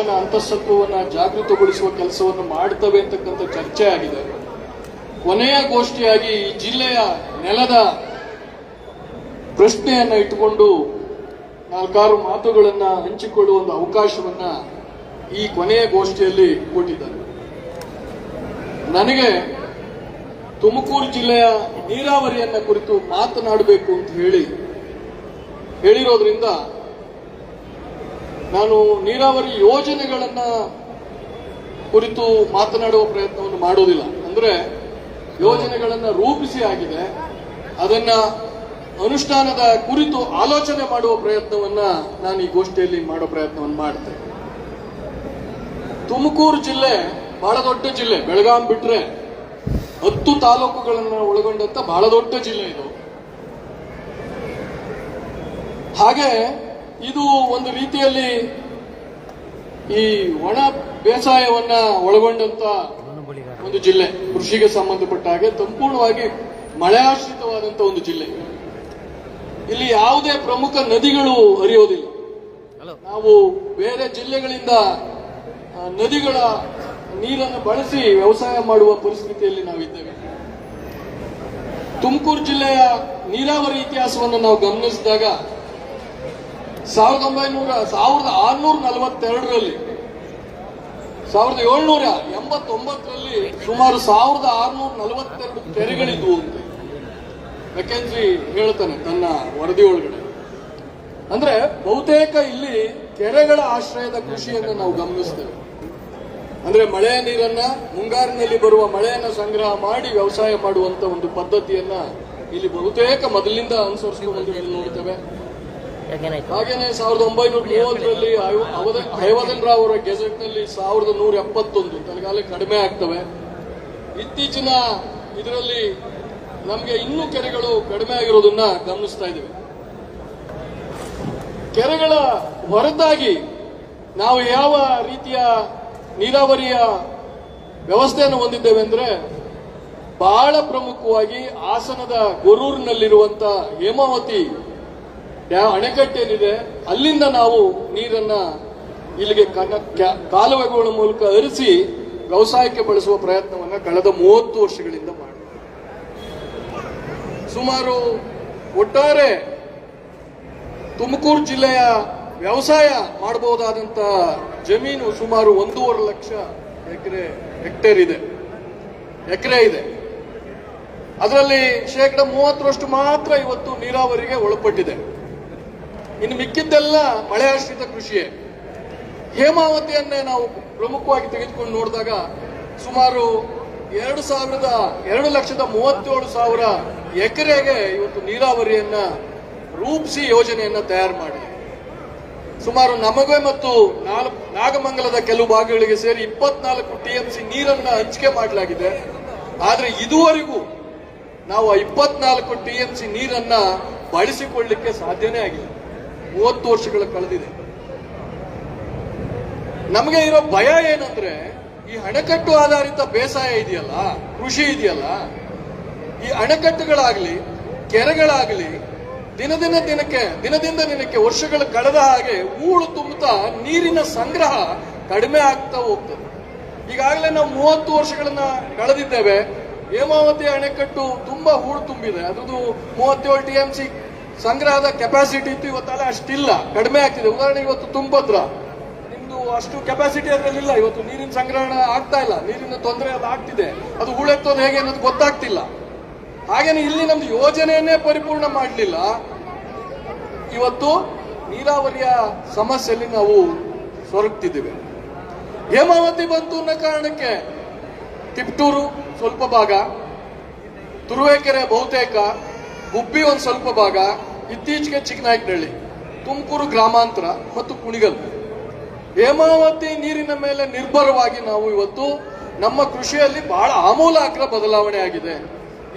ಅಂತಃಸತ್ವವನ್ನು ಜಾಗೃತಗೊಳಿಸುವ ಕೆಲಸವನ್ನು ಮಾಡ್ತವೆ ಅಂತಕ್ಕಂಥ ಚರ್ಚೆ ಆಗಿದೆ. ಕೊನೆಯ ಗೋಷ್ಠಿಯಾಗಿ ಈ ಜಿಲ್ಲೆಯ ನೆಲದ ಪ್ರಶ್ನೆಯನ್ನ ಇಟ್ಟುಕೊಂಡು ನಾಲ್ಕಾರು ಮಾತುಗಳನ್ನ ಹಂಚಿಕೊಳ್ಳುವ ಒಂದು ಅವಕಾಶವನ್ನ ಈ ಕೊನೆಯ ಗೋಷ್ಠಿಯಲ್ಲಿ ಕೊಟ್ಟಿದ್ದಾರೆ. ನನಗೆ ತುಮಕೂರು ಜಿಲ್ಲೆಯ ನೀರಾವರಿಯನ್ನ ಕುರಿತು ಮಾತನಾಡಬೇಕು ಅಂತ ಹೇಳಿರೋದ್ರಿಂದ ನಾನು ನೀರಾವರಿ ಯೋಜನೆಗಳನ್ನ ಕುರಿತು ಮಾತನಾಡುವ ಪ್ರಯತ್ನವನ್ನು ಮಾಡೋದಿಲ್ಲ. ಅಂದ್ರೆ ಯೋಜನೆಗಳನ್ನ ರೂಪಿಸಿ ಆಗಿದೆ, ಅದನ್ನ ಅನುಷ್ಠಾನದ ಕುರಿತು ಆಲೋಚನೆ ಮಾಡುವ ಪ್ರಯತ್ನವನ್ನ ನಾನು ಈ ಗೋಷ್ಠಿಯಲ್ಲಿ ಮಾಡೋ ಪ್ರಯತ್ನವನ್ನು ಮಾಡ್ತೇನೆ. ತುಮಕೂರು ಜಿಲ್ಲೆ ಬಹಳ ದೊಡ್ಡ ಜಿಲ್ಲೆ. ಬೆಳಗಾಂ ಬಿಟ್ರೆ 10 ತಾಲೂಕುಗಳನ್ನು ಒಳಗೊಂಡಂತ ಬಹಳ ದೊಡ್ಡ ಜಿಲ್ಲೆ ಇದು. ಹಾಗೆ ಇದು ಒಂದು ರೀತಿಯಲ್ಲಿ ಈ ಒಣ ಬೇಸಾಯವನ್ನ ಒಳಗೊಂಡಂತ ಒಂದು ಜಿಲ್ಲೆ. ಕೃಷಿಗೆ ಸಂಬಂಧಪಟ್ಟ ಹಾಗೆ ಸಂಪೂರ್ಣವಾಗಿ ಮಳೆಯಾಶ್ರಿತವಾದಂತ ಒಂದು ಜಿಲ್ಲೆ. ಇಲ್ಲಿ ಯಾವುದೇ ಪ್ರಮುಖ ನದಿಗಳು ಹರಿಯೋದಿಲ್ಲ. ನಾವು ಬೇರೆ ಜಿಲ್ಲೆಗಳಿಂದ ನದಿಗಳ ನೀರನ್ನು ಬಳಸಿ ವ್ಯವಸಾಯ ಮಾಡುವ ಪರಿಸ್ಥಿತಿಯಲ್ಲಿ ನಾವಿದ್ದೇವೆ. ತುಮಕೂರು ಜಿಲ್ಲೆಯ ನೀರಾವರಿ ಇತಿಹಾಸವನ್ನು ನಾವು ಗಮನಿಸಿದಾಗ 1642ರಲ್ಲಿ 1789ರಲ್ಲಿ ಸುಮಾರು 1642 ಕೆರೆಗಳಿದ್ವು ಅಂತ ಮೆಕೆನ್ಸಿ ಹೇಳ್ತಾನೆ ತನ್ನ ವರದಿ ಒಳಗಡೆ. ಅಂದ್ರೆ ಬಹುತೇಕ ಇಲ್ಲಿ ಕೆರೆಗಳ ಆಶ್ರಯದ ಕೃಷಿಯನ್ನು ನಾವು ಗಮನಿಸ್ತೇವೆ. ಅಂದ್ರೆ ಮಳೆಯ ನೀರನ್ನ, ಮುಂಗಾರಿನಲ್ಲಿ ಬರುವ ಮಳೆಯನ್ನ ಸಂಗ್ರಹ ಮಾಡಿ ವ್ಯವಸಾಯ ಮಾಡುವಂತ ಒಂದು ಪದ್ಧತಿಯನ್ನ ಇಲ್ಲಿ ಬಹುತೇಕ ಮೊದಲಿಂದ ಅನುಸರಿಸಿಕೊಂಡು ನೋಡ್ತೇವೆ. ಹಾಗೇನೆ 1930ರಲ್ಲಿ ಹೈವದನ್ ರಾವ್ ಅವರ ಗೆಜೆಟ್ ನಲ್ಲಿ 1171 ತಲೆಗಾಲ ಕಡಿಮೆ ಆಗ್ತವೆ. ಇತ್ತೀಚಿನ ಇದರಲ್ಲಿ ನಮಗೆ ಇನ್ನೂ ಕೆರೆಗಳು ಕಡಿಮೆ ಆಗಿರೋದನ್ನ ಗಮನಿಸ್ತಾ ಇದ್ದೇವೆ. ಕೆರೆಗಳ ಹೊರತಾಗಿ ನಾವು ಯಾವ ರೀತಿಯ ನೀರಾವರಿಯ ವ್ಯವಸ್ಥೆಯನ್ನು ಹೊಂದಿದ್ದೇವೆ ಅಂದ್ರೆ ಬಹಳ ಪ್ರಮುಖವಾಗಿ ಹಾಸನದ ಗೊರೂರಿನಲ್ಲಿರುವಂತ ಹೇಮಾವತಿ ಅಣೆಕಟ್ಟೇನಿದೆ, ಅಲ್ಲಿಂದ ನಾವು ನೀರನ್ನ ಇಲ್ಲಿಗೆ ಕಾಲುವೆಗಳ ಮೂಲಕ ಹರಿಸಿ ವ್ಯವಸಾಯಕ್ಕೆ ಬಳಸುವ ಪ್ರಯತ್ನವನ್ನ ಕಳೆದ 30 ವರ್ಷಗಳಿಂದ ಮಾಡಿದೆ. ಸುಮಾರು ಒಟ್ಟಾರೆ ತುಮಕೂರು ಜಿಲ್ಲೆಯ ವ್ಯವಸಾಯ ಮಾಡಬಹುದಾದಂತ ಜಮೀನು ಸುಮಾರು 1.5 ಲಕ್ಷ ಎಕರೆ ಇದೆ. ಅದರಲ್ಲಿ 30% ಮಾತ್ರ ಇವತ್ತು ನೀರಾವರಿಗೆ ಒಳಪಟ್ಟಿದೆ. ಇನ್ನು ಮಿಕ್ಕಿದ್ದೆಲ್ಲ ಮಳೆ ಆಶ್ರಿತ ಕೃಷಿಯೇ. ಹೇಮಾವತಿಯನ್ನೇ ನಾವು ಪ್ರಮುಖವಾಗಿ ತೆಗೆದುಕೊಂಡು ನೋಡಿದಾಗ ಸುಮಾರು 2,37,000 ಎಕರೆಗೆ ಇವತ್ತು ನೀರಾವರಿಯನ್ನ ರೂಪಿಸಿ ಯೋಜನೆಯನ್ನ ತಯಾರು ಮಾಡಿದೆ. ಸುಮಾರು ನಮಗೆ ಮತ್ತು ನಾಗಮಂಗಲದ ಕೆಲವು ಭಾಗಗಳಿಗೆ ಸೇರಿ 24 TMC ನೀರನ್ನ ಹಂಚಿಕೆ ಮಾಡಲಾಗಿದೆ. ಆದ್ರೆ ಇದುವರೆಗೂ ನಾವು 24 TMC ನೀರನ್ನ ಬಳಸಿಕೊಳ್ಳಲಿಕ್ಕೆ ಸಾಧ್ಯನೇ ಆಗಿಲ್ಲ. 30 ವರ್ಷಗಳ ಕಳೆದಿದೆ. ನಮಗೆ ಇರೋ ಭಯ ಏನಂದ್ರೆ ಈ ಅಣೆಕಟ್ಟು ಆಧಾರಿತ ಬೇಸಾಯ ಇದೆಯಲ್ಲ, ಕೃಷಿ ಇದೆಯಲ್ಲ, ಈ ಅಣೆಕಟ್ಟುಗಳಾಗ್ಲಿ ಕೆರೆಗಳಾಗ್ಲಿ ದಿನದಿಂದ ದಿನಕ್ಕೆ ವರ್ಷಗಳು ಕಳೆದ ಹಾಗೆ ಹೂಳು ತುಂಬುತ್ತಾ ನೀರಿನ ಸಂಗ್ರಹ ಕಡಿಮೆ ಆಗ್ತಾ ಹೋಗ್ತದೆ. ಈಗಾಗಲೇ ನಾವು 30 ವರ್ಷಗಳನ್ನ ಕಳೆದಿದ್ದೇವೆ. ಹೇಮಾವತಿ ಅಣೆಕಟ್ಟು ತುಂಬಾ ಹೂಳು ತುಂಬಿದೆ. ಅದ್ರದ್ದು 37 TMC ಸಂಗ್ರಹದ ಕೆಪಾಸಿಟಿ ಇತ್ತು, ಇವತ್ತಲ್ಲ ಅಷ್ಟಿಲ್ಲ, ಕಡಿಮೆ ಆಗ್ತಿದೆ. ಉದಾಹರಣೆಗೆ ಇವತ್ತು ತುಂಗಭದ್ರ ನಿಮ್ದು ಅಷ್ಟು ಕೆಪಾಸಿಟಿ ಅದರಲ್ಲಿಲ್ಲ. ಇವತ್ತು ನೀರಿನ ಸಂಗ್ರಹಣ ಆಗ್ತಾ ಇಲ್ಲ, ನೀರಿನ ತೊಂದರೆ ಎಲ್ಲ ಆಗ್ತಿದೆ. ಅದು ಹೂಳೆತ್ತೋದು ಹೇಗೆ ಅನ್ನೋದು ಗೊತ್ತಾಗ್ತಿಲ್ಲ. ಹಾಗೇನೆ ಇಲ್ಲಿ ನಮ್ದು ಯೋಜನೆಯನ್ನೇ ಪರಿಪೂರ್ಣ ಮಾಡಲಿಲ್ಲ. ಇವತ್ತು ನೀರಾವರಿಯ ಸಮಸ್ಯೆಯಲ್ಲಿ ನಾವು ಸೊರಗ್ತಿದ್ದೇವೆ. ಹೇಮಾವತಿ ಬಂತು ಅನ್ನೋ ಕಾರಣಕ್ಕೆ ತಿಪ್ಟೂರು ಸ್ವಲ್ಪ ಭಾಗ, ತುರುವೇಕೆರೆ ಬಹುತೇಕ, ಗುಬ್ಬಿ ಒಂದು ಸ್ವಲ್ಪ ಭಾಗ, ಇತ್ತೀಚೆಗೆ ಚಿಕ್ಕನಾಯಕನಹಳ್ಳಿ, ತುಮಕೂರು ಗ್ರಾಮಾಂತರ ಮತ್ತು ಕುಣಿಗಲ್, ಹೇಮಾವತಿ ನೀರಿನ ಮೇಲೆ ನಿರ್ಭರವಾಗಿ ನಾವು ಇವತ್ತು ನಮ್ಮ ಕೃಷಿಯಲ್ಲಿ ಬಹಳ ಆಮೂಲಾಗ್ರ ಬದಲಾವಣೆ ಆಗಿದೆ.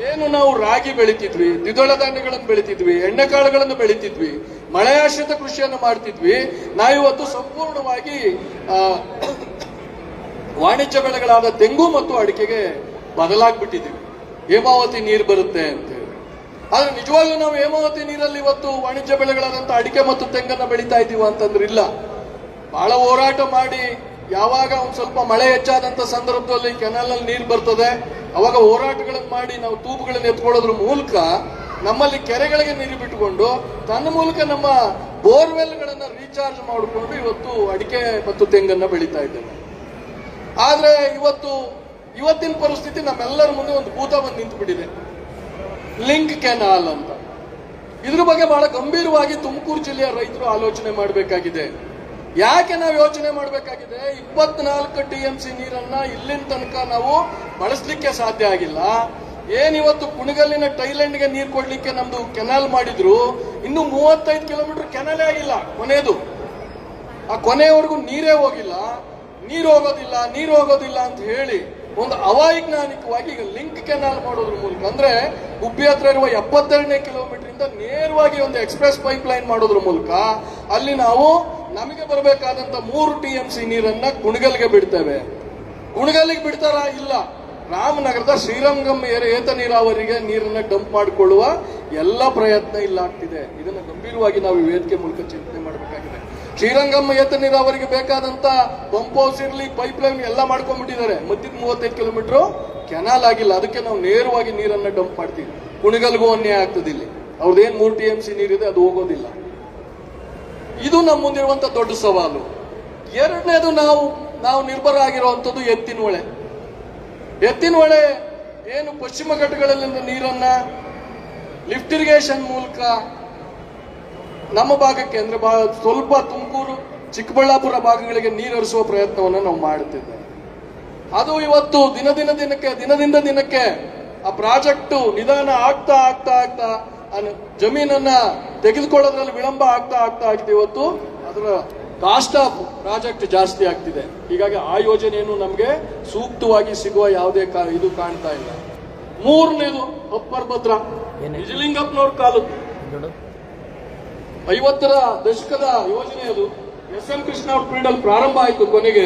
ಏನು ನಾವು ರಾಗಿ ಬೆಳಿತಿದ್ವಿ, ದ್ವಿದಳ ಧಾನ್ಯಗಳನ್ನು ಬೆಳಿತಿದ್ವಿ, ಎಣ್ಣೆಕಾಳುಗಳನ್ನು ಬೆಳಿತಿದ್ವಿ, ಮಳೆಯಾಶ್ರಿತ ಕೃಷಿಯನ್ನು ಮಾಡ್ತಿದ್ವಿ, ನಾವಿವತ್ತು ಸಂಪೂರ್ಣವಾಗಿ ವಾಣಿಜ್ಯ ಬೆಳೆಗಳಾದ ತೆಂಗು ಮತ್ತು ಅಡಿಕೆಗೆ ಬದಲಾಗ್ಬಿಟ್ಟಿದ್ದೀವಿ. ಹೇಮಾವತಿ ನೀರು ಬರುತ್ತೆ ಅಂತೇಳಿ. ಆದ್ರೆ ನಿಜವಾಗ್ಲೂ ನಾವು ಹೇಮಾವತಿ ನೀರಲ್ಲಿ ಇವತ್ತು ವಾಣಿಜ್ಯ ಬೆಳೆಗಳಾದಂತ ಅಡಿಕೆ ಮತ್ತು ತೆಂಗನ್ನ ಬೆಳೀತಾ ಇದ್ದೀವ ಅಂತಂದ್ರೆ ಇಲ್ಲ. ಬಹಳ ಹೋರಾಟ ಮಾಡಿ ಯಾವಾಗ ಒಂದ್ ಸ್ವಲ್ಪ ಮಳೆ ಹೆಚ್ಚಾದಂತ ಸಂದರ್ಭದಲ್ಲಿ ಕೆನಾಲ್ ನಲ್ಲಿ ನೀರು ಬರ್ತದೆ, ಅವಾಗ ಹೋರಾಟಗಳನ್ನು ಮಾಡಿ ನಾವು ತೂಬುಗಳನ್ನು ಎತ್ಕೊಳ್ಳೋದ್ರ ಮೂಲಕ ನಮ್ಮಲ್ಲಿ ಕೆರೆಗಳಿಗೆ ನೀರು ಬಿಟ್ಟುಕೊಂಡು ತನ್ನ ಮೂಲಕ ನಮ್ಮ ಬೋರ್ವೆಲ್ಗಳನ್ನ ರೀಚಾರ್ಜ್ ಮಾಡಿಕೊಂಡು ಇವತ್ತು ಅಡಿಕೆ ಮತ್ತು ತೆಂಗನ್ನ ಬೆಳೀತಾ ಇದ್ದೇವೆ. ಆದ್ರೆ ಇವತ್ತಿನ ಪರಿಸ್ಥಿತಿ ನಮ್ಮೆಲ್ಲರ ಮುಂದೆ ಒಂದು ಭೂತ ಬಂದು ನಿಂತು ಬಿಟ್ಟಿದೆ, ಲಿಂಕ್ ಕೆನಾಲ್ ಅಂತ. ಇದ್ರ ಬಗ್ಗೆ ಬಹಳ ಗಂಭೀರವಾಗಿ ತುಮಕೂರು ಜಿಲ್ಲೆಯ ರೈತರು ಆಲೋಚನೆ ಮಾಡಬೇಕಾಗಿದೆ. ಯಾಕೆ ನಾವು ಯೋಚನೆ ಮಾಡಬೇಕಾಗಿದೆ? 24 TMC ನೀರನ್ನ ಇಲ್ಲಿನ ತನಕ ನಾವು ಬಳಸಲಿಕ್ಕೆ ಸಾಧ್ಯ ಆಗಿಲ್ಲ. ಏನಿವತ್ತು ಕುಣಗಲ್ಲಿನ ಟೈಲೆಂಡ್ಗೆ ನೀರು ಕೊಡ್ಲಿಕ್ಕೆ ನಮ್ದು ಕೆನಾಲ್ ಮಾಡಿದ್ರು, ಇನ್ನು 35 ಕಿಲೋಮೀಟರ್ ಕೆನಾಲೇ ಆಗಿಲ್ಲ. ಕೊನೆಯದು ಆ ಕೊನೆಯವರೆಗೂ ನೀರೇ ಹೋಗಿಲ್ಲ. ನೀರು ಹೋಗೋದಿಲ್ಲ ಅಂತ ಹೇಳಿ ಒಂದು ಅವೈಜ್ಞಾನಿಕವಾಗಿ ಈಗ ಲಿಂಕ್ ಕೆನಾಲ್ ಮಾಡೋದ್ರ ಮೂಲಕ, ಅಂದ್ರೆ ಗುಬ್ಬಿ ಹತ್ರ ಇರುವ 72ನೇ ಕಿಲೋಮೀಟರ್ ಇಂದ ನೇರವಾಗಿ ಒಂದು ಎಕ್ಸ್ಪ್ರೆಸ್ ಪೈಪ್ ಲೈನ್ ಮಾಡೋದ್ರ ಮೂಲಕ ಅಲ್ಲಿ ನಾವು ನಮಗೆ ಬರಬೇಕಾದಂತ 3 TMC ನೀರನ್ನ ಕುಣಗಲ್ಗೆ ಬಿಡ್ತೇವೆ. ಕುಣಗಲ್ಲಿಗೆ ಬಿಡ್ತಾರ? ಇಲ್ಲ. ರಾಮನಗರದ ಶ್ರೀರಂಗಂ ಏತ ನೀರಾವರಿಗೆ ನೀರನ್ನ ಡಂಪ್ ಮಾಡಿಕೊಳ್ಳುವ ಎಲ್ಲ ಪ್ರಯತ್ನ ಇಲ್ಲ ಆಗ್ತಿದೆ. ಇದನ್ನ ಗಂಭೀರವಾಗಿ ನಾವು ಈ ವೇದಿಕೆ ಮೂಲಕ ಚಿಂತನೆ ಮಾಡಬೇಕಾಗಿದೆ. ಶ್ರೀರಂಗಂ ಏತ ನೀರಾವರಿಗೆ ಬೇಕಾದಂತ ಪಂಪ್ ಹೌಸ್ ಇರಲಿ, ಪೈಪ್ ಲೈನ್ ಎಲ್ಲ ಮಾಡ್ಕೊಂಡ್ಬಿಟ್ಟಿದ್ದಾರೆ. ಮತ್ತಿದ್ 35 ಕಿಲೋಮೀಟರ್ ಕೆನಾಲ್ ಆಗಿಲ್ಲ. ಅದಕ್ಕೆ ನಾವು ನೇರವಾಗಿ ನೀರನ್ನ ಡಂಪ್ ಮಾಡ್ತೀವಿ. ಕುಣಿಗಲ್ಗೂ ಅನ್ಯಾಯ ಆಗ್ತದೆ. ಇಲ್ಲಿ ಅವ್ರದ್ದೇನ್ 3 TMC ನೀರಿದೆ, ಅದು ಹೋಗೋದಿಲ್ಲ. ಇದು ನಮ್ಮ ಮುಂದಿರುವಂತ ದೊಡ್ಡ ಸವಾಲು. ಎರಡನೇದು, ನಾವು ನಿರ್ಭರ ಆಗಿರುವಂತದ್ದು ಎತ್ತಿನ ಹೊಳೆ. ಏನು ಪಶ್ಚಿಮ ಘಟ್ಟಗಳಲ್ಲಿಂದ ನೀರನ್ನ ಲಿಫ್ಟ್ ಇರಿಗೇಷನ್ ಮೂಲಕ ನಮ್ಮ ಭಾಗಕ್ಕೆ, ಅಂದ್ರೆ ಸ್ವಲ್ಪ ತುಮಕೂರು ಚಿಕ್ಕಬಳ್ಳಾಪುರ ಭಾಗಗಳಿಗೆ ನೀರು ಹರಿಸುವ ಪ್ರಯತ್ನವನ್ನು ನಾವು ಮಾಡುತ್ತಿದ್ದೇವೆ. ಅದು ಇವತ್ತು ದಿನದಿಂದ ದಿನಕ್ಕೆ ಆ ಪ್ರಾಜೆಕ್ಟ್ ನಿಧಾನ ಆಗ್ತಾ ಜಮೀನನ್ನ ತೆಗೆದುಕೊಳ್ಳೋದ್ರಲ್ಲಿ ವಿಳಂಬ ಆಗ್ತಾ ಇವತ್ತು ಅದರ ಕಾಸ್ಟ್ ಆಫ್ ಪ್ರಾಜೆಕ್ಟ್ ಜಾಸ್ತಿ ಆಗ್ತಿದೆ. ಹೀಗಾಗಿ ಆ ಯೋಜನೆಯನ್ನು ನಮಗೆ ಸೂಕ್ತವಾಗಿ ಸಿಗುವ ಯಾವುದೇ ಇದು ಕಾಣ್ತಾ ಇಲ್ಲ. ಮೂರನೇದು ಅಪ್ಪರ್ ಭದ್ರಾ, ನಿಜಲಿಂಗಪ್ಪನವ್ರ ಕಾಲದ್ದು 50ರ ದಶಕದ ಯೋಜನೆ. ಅದು SM ಕೃಷ್ಣ ಅವ್ರ ಪೀರಿಯಡ್ ಅಲ್ಲಿ ಪ್ರಾರಂಭ ಆಯಿತು. ಕೊನೆಗೆ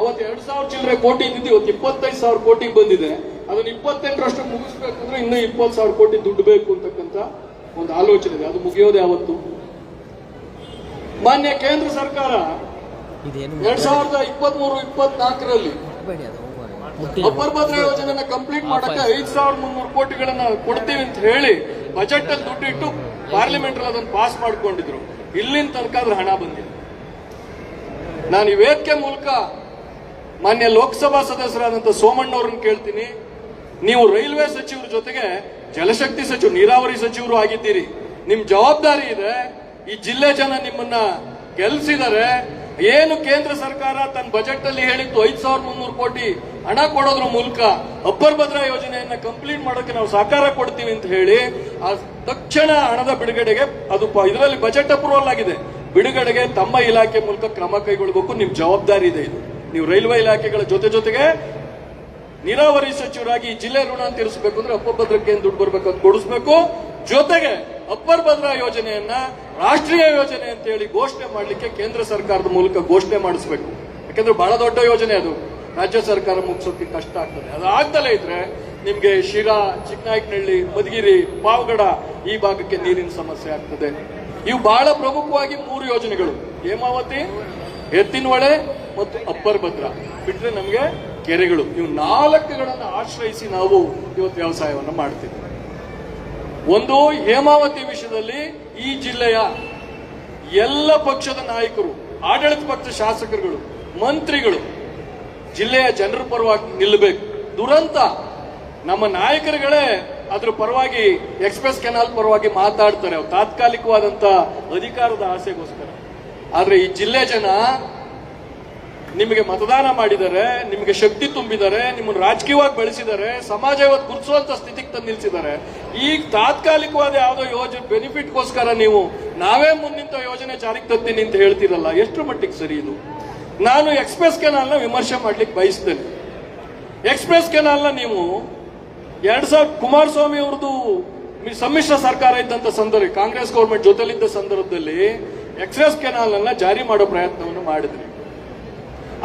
ಅವತ್ತು 2,000 ಚಿಲ್ಲರೆ ಕೋಟಿ ಇದ್ದಿದ್ದು ಇವತ್ತು 25,000 ಕೋಟಿಗೆ ಬಂದಿದೆ. ಅದನ್ನ 28ರಷ್ಟು ಮುಗಿಸ್ಬೇಕಂದ್ರೆ ಇನ್ನೂ 20,000 ಕೋಟಿ ದುಡ್ಡು ಬೇಕು ಅಂತಕ್ಕಂಥ ಒಂದು ಆಲೋಚನೆ ಇದೆ. ಅದು ಮುಗಿಯೋದೇ ಯಾವತ್ತು? ಮಾನ್ಯ ಕೇಂದ್ರ ಸರ್ಕಾರ 2023-24ರಲ್ಲಿ ಅಪ್ಪರ್ ಭದ್ರಾ ಯೋಜನೆನ ಕಂಪ್ಲೀಟ್ ಮಾಡಕ್ಕೆ 5,300 ಕೋಟಿಗಳನ್ನ ಕೊಡ್ತೀವಿ ಅಂತ ಹೇಳಿ ಬಜೆಟ್ ಅಲ್ಲಿ ದುಡ್ಡಿಟ್ಟು ಪಾರ್ಲಿಮೆಂಟ್ ಅಲ್ಲಿ ಅದನ್ನು ಪಾಸ್ ಮಾಡ್ಕೊಂಡಿದ್ರು. ಇಲ್ಲಿನ ತನಕ ಅದ್ರ ಹಣ ಬಂದಿದೆ. ನಾನು ಈ ವೇದಿಕೆ ಮೂಲಕ ಮಾನ್ಯ ಲೋಕಸಭಾ ಸದಸ್ಯರಾದಂತ ಸೋಮಣ್ಣವ್ರನ್ನ ಕೇಳ್ತೀನಿ, ನೀವು ರೈಲ್ವೆ ಸಚಿವರ ಜೊತೆಗೆ ಜಲಶಕ್ತಿ ಸಚಿವರು, ನೀರಾವರಿ ಸಚಿವರು ಆಗಿದ್ದೀರಿ. ನಿಮ್ ಜವಾಬ್ದಾರಿ ಇದೆ. ಈ ಜಿಲ್ಲೆ ಜನ ನಿಮ್ಮನ್ನ ಗೆಲ್ಸಿದ್ದಾರೆ. ಏನು ಕೇಂದ್ರ ಸರ್ಕಾರ ತನ್ನ ಬಜೆಟ್ ಅಲ್ಲಿ ಹೇಳಿತ್ತು 5,300 ಕೋಟಿ ಹಣ ಕೊಡೋದ್ರ ಮೂಲಕ ಅಪ್ಪರ್ ಭದ್ರಾ ಯೋಜನೆಯನ್ನ ಕಂಪ್ಲೀಟ್ ಮಾಡೋಕೆ ನಾವು ಸಹಕಾರ ಕೊಡ್ತೀವಿ ಅಂತ ಹೇಳಿ ಆ ತಕ್ಷಣ ಹಣದ ಬಿಡುಗಡೆಗೆ, ಅದು ಇದರಲ್ಲಿ ಬಜೆಟ್ ಅಪ್ರೂವಲ್ ಆಗಿದೆ, ಬಿಡುಗಡೆಗೆ ತಮ್ಮ ಇಲಾಖೆ ಮೂಲಕ ಕ್ರಮ ಕೈಗೊಳ್ಳಬೇಕು. ನಿಮ್ ಜವಾಬ್ದಾರಿ ಇದೆ ಇದು. ನೀವು ರೈಲ್ವೆ ಇಲಾಖೆಗಳ ಜೊತೆಗೆ ನೀರಾವರಿ ಸಚಿವರಾಗಿ ಈ ಜಿಲ್ಲೆ ಋಣ ತೀರಿಸಬೇಕು ಅಂದ್ರೆ ಅಪ್ಪರ್ ಭದ್ರಕ್ಕೆ ಏನ್ ದುಡ್ಡು ಬರ್ಬೇಕು ಅಂತ ಕೊಡಿಸ್ಬೇಕು. ಜೊತೆಗೆ ಅಪ್ಪರ್ ಭದ್ರಾ ಯೋಜನೆಯನ್ನ ರಾಷ್ಟ್ರೀಯ ಯೋಜನೆ ಅಂತ ಹೇಳಿ ಘೋಷಣೆ ಮಾಡಲಿಕ್ಕೆ ಕೇಂದ್ರ ಸರ್ಕಾರದ ಮೂಲಕ ಘೋಷಣೆ ಮಾಡಿಸಬೇಕು. ಯಾಕಂದ್ರೆ ಬಹಳ ದೊಡ್ಡ ಯೋಜನೆ ಅದು, ರಾಜ್ಯ ಸರ್ಕಾರ ಮುಗಿಸೋಕೆ ಕಷ್ಟ ಆಗ್ತದೆ. ಅದು ಆಗ್ದಲೇ ಇದ್ರೆ ನಿಮ್ಗೆ ಶಿರಾ, ಚಿಕ್ಕನಾಯಕನಹಳ್ಳಿ, ಮಧುಗಿರಿ, ಪಾವಗಡ ಈ ಭಾಗಕ್ಕೆ ನೀರಿನ ಸಮಸ್ಯೆ ಆಗ್ತದೆ. ಇವು ಬಹಳ ಪ್ರಮುಖವಾಗಿ 3 ಯೋಜನೆಗಳು, ಹೇಮಾವತಿ, ಎತ್ತಿನ ಹೊಳೆ ಮತ್ತು ಅಪ್ಪರ್ ಭದ್ರಾ. ಬಿಟ್ರೆ ನಮ್ಗೆ ಕೆರೆಗಳು. ಇವು 4ಗಳನ್ನು ಆಶ್ರಯಿಸಿ ನಾವು ಇವತ್ತು ವ್ಯವಸಾಯವನ್ನು ಮಾಡ್ತೀವಿ. ಒಂದು, ಹೇಮಾವತಿ ವಿಷಯದಲ್ಲಿ ಈ ಜಿಲ್ಲೆಯ ಎಲ್ಲ ಪಕ್ಷದ ನಾಯಕರು, ಆಡಳಿತ ಪಕ್ಷ ಶಾಸಕರುಗಳು, ಮಂತ್ರಿಗಳು ಜಿಲ್ಲೆಯ ಜನರ ಪರವಾಗಿ ನಿಲ್ಲಬೇಕು. ದುರಂತ ನಮ್ಮ ನಾಯಕರುಗಳೇ ಅದ್ರ ಪರವಾಗಿ ಎಕ್ಸ್ಪ್ರೆಸ್ ಕೆನಾಲ್ ಪರವಾಗಿ ಮಾತಾಡ್ತಾರೆ, ಅವ್ರು ತಾತ್ಕಾಲಿಕವಾದಂತ ಅಧಿಕಾರದ ಆಸೆಗೋಸ್ಕರ. ಆದ್ರೆ ಈ ಜಿಲ್ಲೆ ಜನ ನಿಮಗೆ ಮತದಾನ ಮಾಡಿದ್ದಾರೆ, ನಿಮಗೆ ಶಕ್ತಿ ತುಂಬಿದ್ದಾರೆ, ನಿಮ್ಮನ್ನು ರಾಜಕೀಯವಾಗಿ ಬೆಳೆಸಿದ್ದಾರೆ, ಸಮಾಜ ಇವತ್ತು ಗುರುತಿಸುವಂತ ಸ್ಥಿತಿಗೆ ತಂದು ನಿಲ್ಸಿದ್ದಾರೆ. ಈಗ ತಾತ್ಕಾಲಿಕವಾದ ಯಾವುದೋ ಯೋಜನೆ ಬೆನಿಫಿಟ್ಗೋಸ್ಕರ ನೀವು ನಾವೇ ಮುಂದಿಂತ ಯೋಜನೆ ಜಾರಿಗೆ ತರ್ತೀನಿ ಅಂತ ಹೇಳ್ತೀರಲ್ಲ, ಎಷ್ಟು ಮಟ್ಟಿಗೆ ಸರಿ ಇದು? ನಾನು ಎಕ್ಸ್ಪ್ರೆಸ್ ಕೆನಾಲ್ನ ವಿಮರ್ಶೆ ಮಾಡ್ಲಿಕ್ಕೆ ಬಯಸ್ತೇನೆ. ಎಕ್ಸ್ಪ್ರೆಸ್ ಕೆನಾಲ್ನ ನೀವು 2000 ಕುಮಾರಸ್ವಾಮಿ ಅವ್ರದ್ದು ಸಮ್ಮಿಶ್ರ ಸರ್ಕಾರ ಇದ್ದಂತ ಸಂದರ್ಭ, ಕಾಂಗ್ರೆಸ್ ಗೌರ್ಮೆಂಟ್ ಜೊತೆಲಿದ್ದ ಸಂದರ್ಭದಲ್ಲಿ ಎಕ್ಸ್ಪ್ರೆಸ್ ಕೆನಾಲ್ ಅನ್ನ ಜಾರಿ ಮಾಡೋ ಪ್ರಯತ್ನವನ್ನು ಮಾಡಿದ್ರಿ.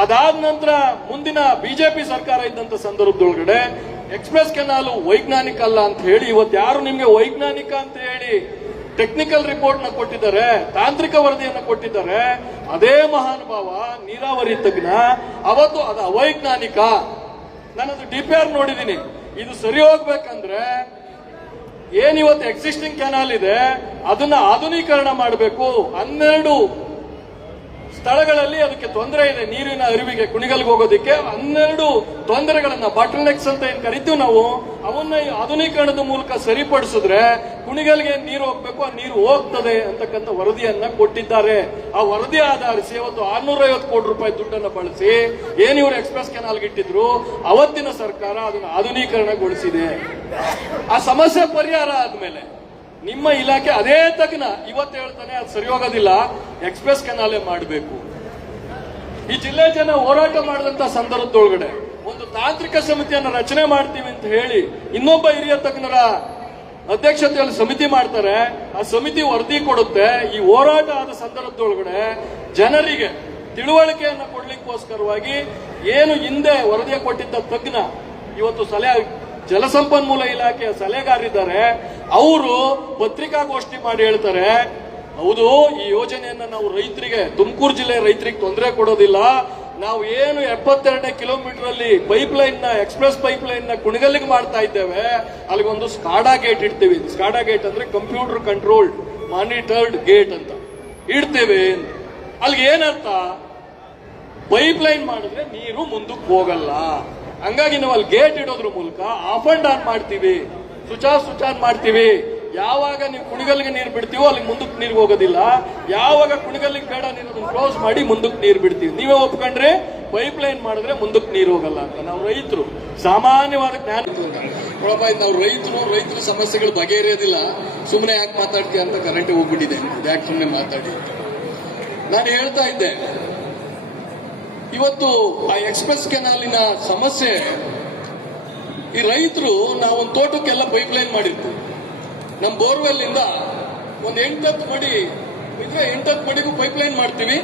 ಅದಾದ ನಂತರ ಮುಂದಿನ ಬಿಜೆಪಿ ಸರ್ಕಾರ ಇದ್ದಂತ ಸಂದರ್ಭದೊಳಗಡೆ ಎಕ್ಸ್ಪ್ರೆಸ್ ಕೆನಾಲ್ ವೈಜ್ಞಾನಿಕ ಅಲ್ಲ ಅಂತ ಹೇಳಿ, ಇವತ್ತು ಯಾರು ನಿಮ್ಗೆ ವೈಜ್ಞಾನಿಕ ಅಂತ ಹೇಳಿ ಟೆಕ್ನಿಕಲ್ ರಿಪೋರ್ಟ್ ನ ಕೊಟ್ಟಿದ್ದಾರೆ, ತಾಂತ್ರಿಕ ವರದಿಯನ್ನು ಕೊಟ್ಟಿದ್ದಾರೆ. ಅದೇ ಮಹಾನುಭಾವ ನೀರಾವರಿ ತಜ್ಞ ಅವತ್ತು ಅದು ಅವೈಜ್ಞಾನಿಕ, ನಾನದು DPR ನೋಡಿದ್ದೀನಿ, ಇದು ಸರಿ ಹೋಗ್ಬೇಕಂದ್ರೆ ಏನಿವತ್ತು ಎಕ್ಸಿಸ್ಟಿಂಗ್ ಕೆನಾಲ್ ಇದೆ ಅದನ್ನ ಆಧುನೀಕರಣ ಮಾಡಬೇಕು. 12 ಸ್ಥಳಗಳಲ್ಲಿ ಅದಕ್ಕೆ ತೊಂದರೆ ಇದೆ, ನೀರಿನ ಅರಿವಿಗೆ ಕುಣಿಗಲ್ಗೆ ಹೋಗೋದಕ್ಕೆ 12 ತೊಂದರೆಗಳನ್ನ ಬಾಟಲ್ನೆಕ್ಸ್ ಅಂತ ಏನ್ ಕರಿತೀವಿ ನಾವು, ಅವನ್ನ ಆಧುನೀಕರಣದ ಮೂಲಕ ಸರಿಪಡಿಸಿದ್ರೆ ಕುಣಿಗಲ್ಗೆ ನೀರು ಹೋಗ್ಬೇಕು, ಆ ನೀರು ಹೋಗ್ತದೆ ಅಂತಕ್ಕಂಥ ವರದಿಯನ್ನ ಕೊಟ್ಟಿದ್ದಾರೆ. ಆ ವರದಿ ಆಧರಿಸಿ ಅವತ್ತು 650 ಕೋಟಿ ರೂಪಾಯಿ ದುಡ್ಡನ್ನು ಬಳಸಿ ಏನ್ ಇವರು ಎಕ್ಸ್ಪ್ರೆಸ್ ಕೆನಾಲ್ಗೆ ಇಟ್ಟಿದ್ರು, ಅವತ್ತಿನ ಸರ್ಕಾರ ಅದನ್ನು ಆಧುನೀಕರಣಗೊಳಿಸಿದೆ. ಆ ಸಮಸ್ಯೆ ಪರಿಹಾರ ಆದ್ಮೇಲೆ ನಿಮ್ಮ ಇಲಾಖೆ ಅದೇ ತಜ್ಞ ಇವತ್ತು ಹೇಳ್ತಾನೆ ಅದು ಸರಿ ಹೋಗೋದಿಲ್ಲ, ಎಕ್ಸ್ಪ್ರೆಸ್ ಕೆನಾಲೇ ಮಾಡಬೇಕು. ಈ ಜಿಲ್ಲೆ ಜನ ಹೋರಾಟ ಮಾಡಿದಂತ ಸಂದರ್ಭದೊಳಗಡೆ ಒಂದು ತಾಂತ್ರಿಕ ಸಮಿತಿಯನ್ನು ರಚನೆ ಮಾಡ್ತೀವಿ ಅಂತ ಹೇಳಿ ಇನ್ನೊಬ್ಬ ಹಿರಿಯ ತಜ್ಞರ ಅಧ್ಯಕ್ಷತೆಯಲ್ಲಿ ಸಮಿತಿ ಮಾಡ್ತಾರೆ. ಆ ಸಮಿತಿ ವರದಿ ಕೊಡುತ್ತೆ. ಈ ಹೋರಾಟ ಆದ ಸಂದರ್ಭದೊಳಗಡೆ ಜನರಿಗೆ ತಿಳುವಳಿಕೆಯನ್ನು ಕೊಡ್ಲಿಕ್ಕೋಸ್ಕರವಾಗಿ ಏನು ಹಿಂದೆ ವರದಿಯ ಕೊಟ್ಟಿದ್ದ ತಜ್ಞ ಇವತ್ತು ಜಲಸಂಪನ್ಮೂಲ ಇಲಾಖೆಯ ಸಲಹೆಗಾರಿದ್ದಾರೆ, ಅವರು ಪತ್ರಿಕಾಗೋಷ್ಠಿ ಮಾಡಿ ಹೇಳ್ತಾರೆ, ಹೌದು ಈ ಯೋಜನೆಯನ್ನ ನಾವು ರೈತರಿಗೆ, ತುಮಕೂರು ಜಿಲ್ಲೆ ರೈತರಿಗೆ ತೊಂದರೆ ಕೊಡೋದಿಲ್ಲ, ನಾವು ಏನು 72 ಕಿಲೋಮೀಟರ್ ಅಲ್ಲಿ ಪೈಪ್ಲೈನ್ ನ ಎಕ್ಸ್ಪ್ರೆಸ್ ಪೈಪ್ಲೈನ್ ನ ಕುಣಿಗಲ್ಲಿಗೆ ಮಾಡ್ತಾ ಇದ್ದೇವೆ, ಅಲ್ಲಿಗೊಂದು ಸ್ಕಾಡಾ ಗೇಟ್ ಇಡ್ತೀವಿ. ಸ್ಕಾಡಾ ಗೇಟ್ ಅಂದ್ರೆ ಕಂಪ್ಯೂಟರ್ ಕಂಟ್ರೋಲ್ಡ್ ಮಾನಿಟರ್ಡ್ ಗೇಟ್ ಅಂತ ಇಡ್ತೇವೆ. ಅಲ್ಲಿಗೆ ಏನರ್ಥ, ಪೈಪ್ಲೈನ್ ಮಾಡಿದ್ರೆ ನೀರು ಮುಂದಕ್ಕೆ ಹೋಗಲ್ಲ, ಹಂಗಾಗಿ ನಾವು ಅಲ್ಲಿ ಗೇಟ್ ಇಡೋದ್ರ ಮೂಲಕ ಆಫ್ ಅಂಡ್ ಆನ್ ಮಾಡ್ತೀವಿ, ಸ್ವಿಚ್ ಆನ್ ಮಾಡ್ತೀವಿ. ಯಾವಾಗ ನೀವು ಕುಣಿಗಲ್ಗೆ ನೀರು ಬಿಡ್ತೀವೋ ಅಲ್ಲಿ ಮುಂದಕ್ಕೆ ನೀರು ಹೋಗೋದಿಲ್ಲ, ಯಾವಾಗ ಕುಣಿಗಲ್ಲಿಗೆ ಬೇಡ ನೀರು ಅದನ್ನು ಕ್ಲೋಸ್ ಮಾಡಿ ಮುಂದಕ್ಕೆ ನೀರು ಬಿಡ್ತೀವಿ. ನೀವೇ ಒಪ್ಕೊಂಡ್ರೆ ಪೈಪ್ಲೈನ್ ಮಾಡಿದ್ರೆ ಮುಂದಕ್ಕೆ ನೀರು ಹೋಗಲ್ಲ ಅಂತ. ನಾವು ರೈತರು ಸಾಮಾನ್ಯವಾದ ಜ್ಞಾನ ನಾವು ರೈತರ ಸಮಸ್ಯೆಗಳು ಬಗೆಹರಿಯೋದಿಲ್ಲ, ಸುಮ್ಮನೆ ಯಾಕೆ ಮಾತಾಡ್ತೀವಿ ಅಂತ ಕರೆಂಟ್ ಹೋಗ್ಬಿಟ್ಟಿದೆ, ಯಾಕೆ ಸುಮ್ಮನೆ ಮಾತಾಡಿ. ನಾನು ಹೇಳ್ತಾ ಇದ್ದೆ ಇವತ್ತು ಆ ಎಕ್ಸ್ಪ್ರೆಸ್ ಕೆನಾಲಿನ ಸಮಸ್ಯೆ, ಈ ರೈತರು ನಾವೊಂದು ತೋಟಕ್ಕೆಲ್ಲ ಪೈಪ್ಲೈನ್ ಮಾಡಿರ್ತೀವಿ, ನಮ್ಮ ಬೋರ್ವೆಲ್ ಇಂದ ಒಂದು 8-10 ಮಡಿ ಇದ್ರೆ 8-10 ಮಡಿಗೂ ಪೈಪ್ಲೈನ್ ಮಾಡ್ತೀವಿ.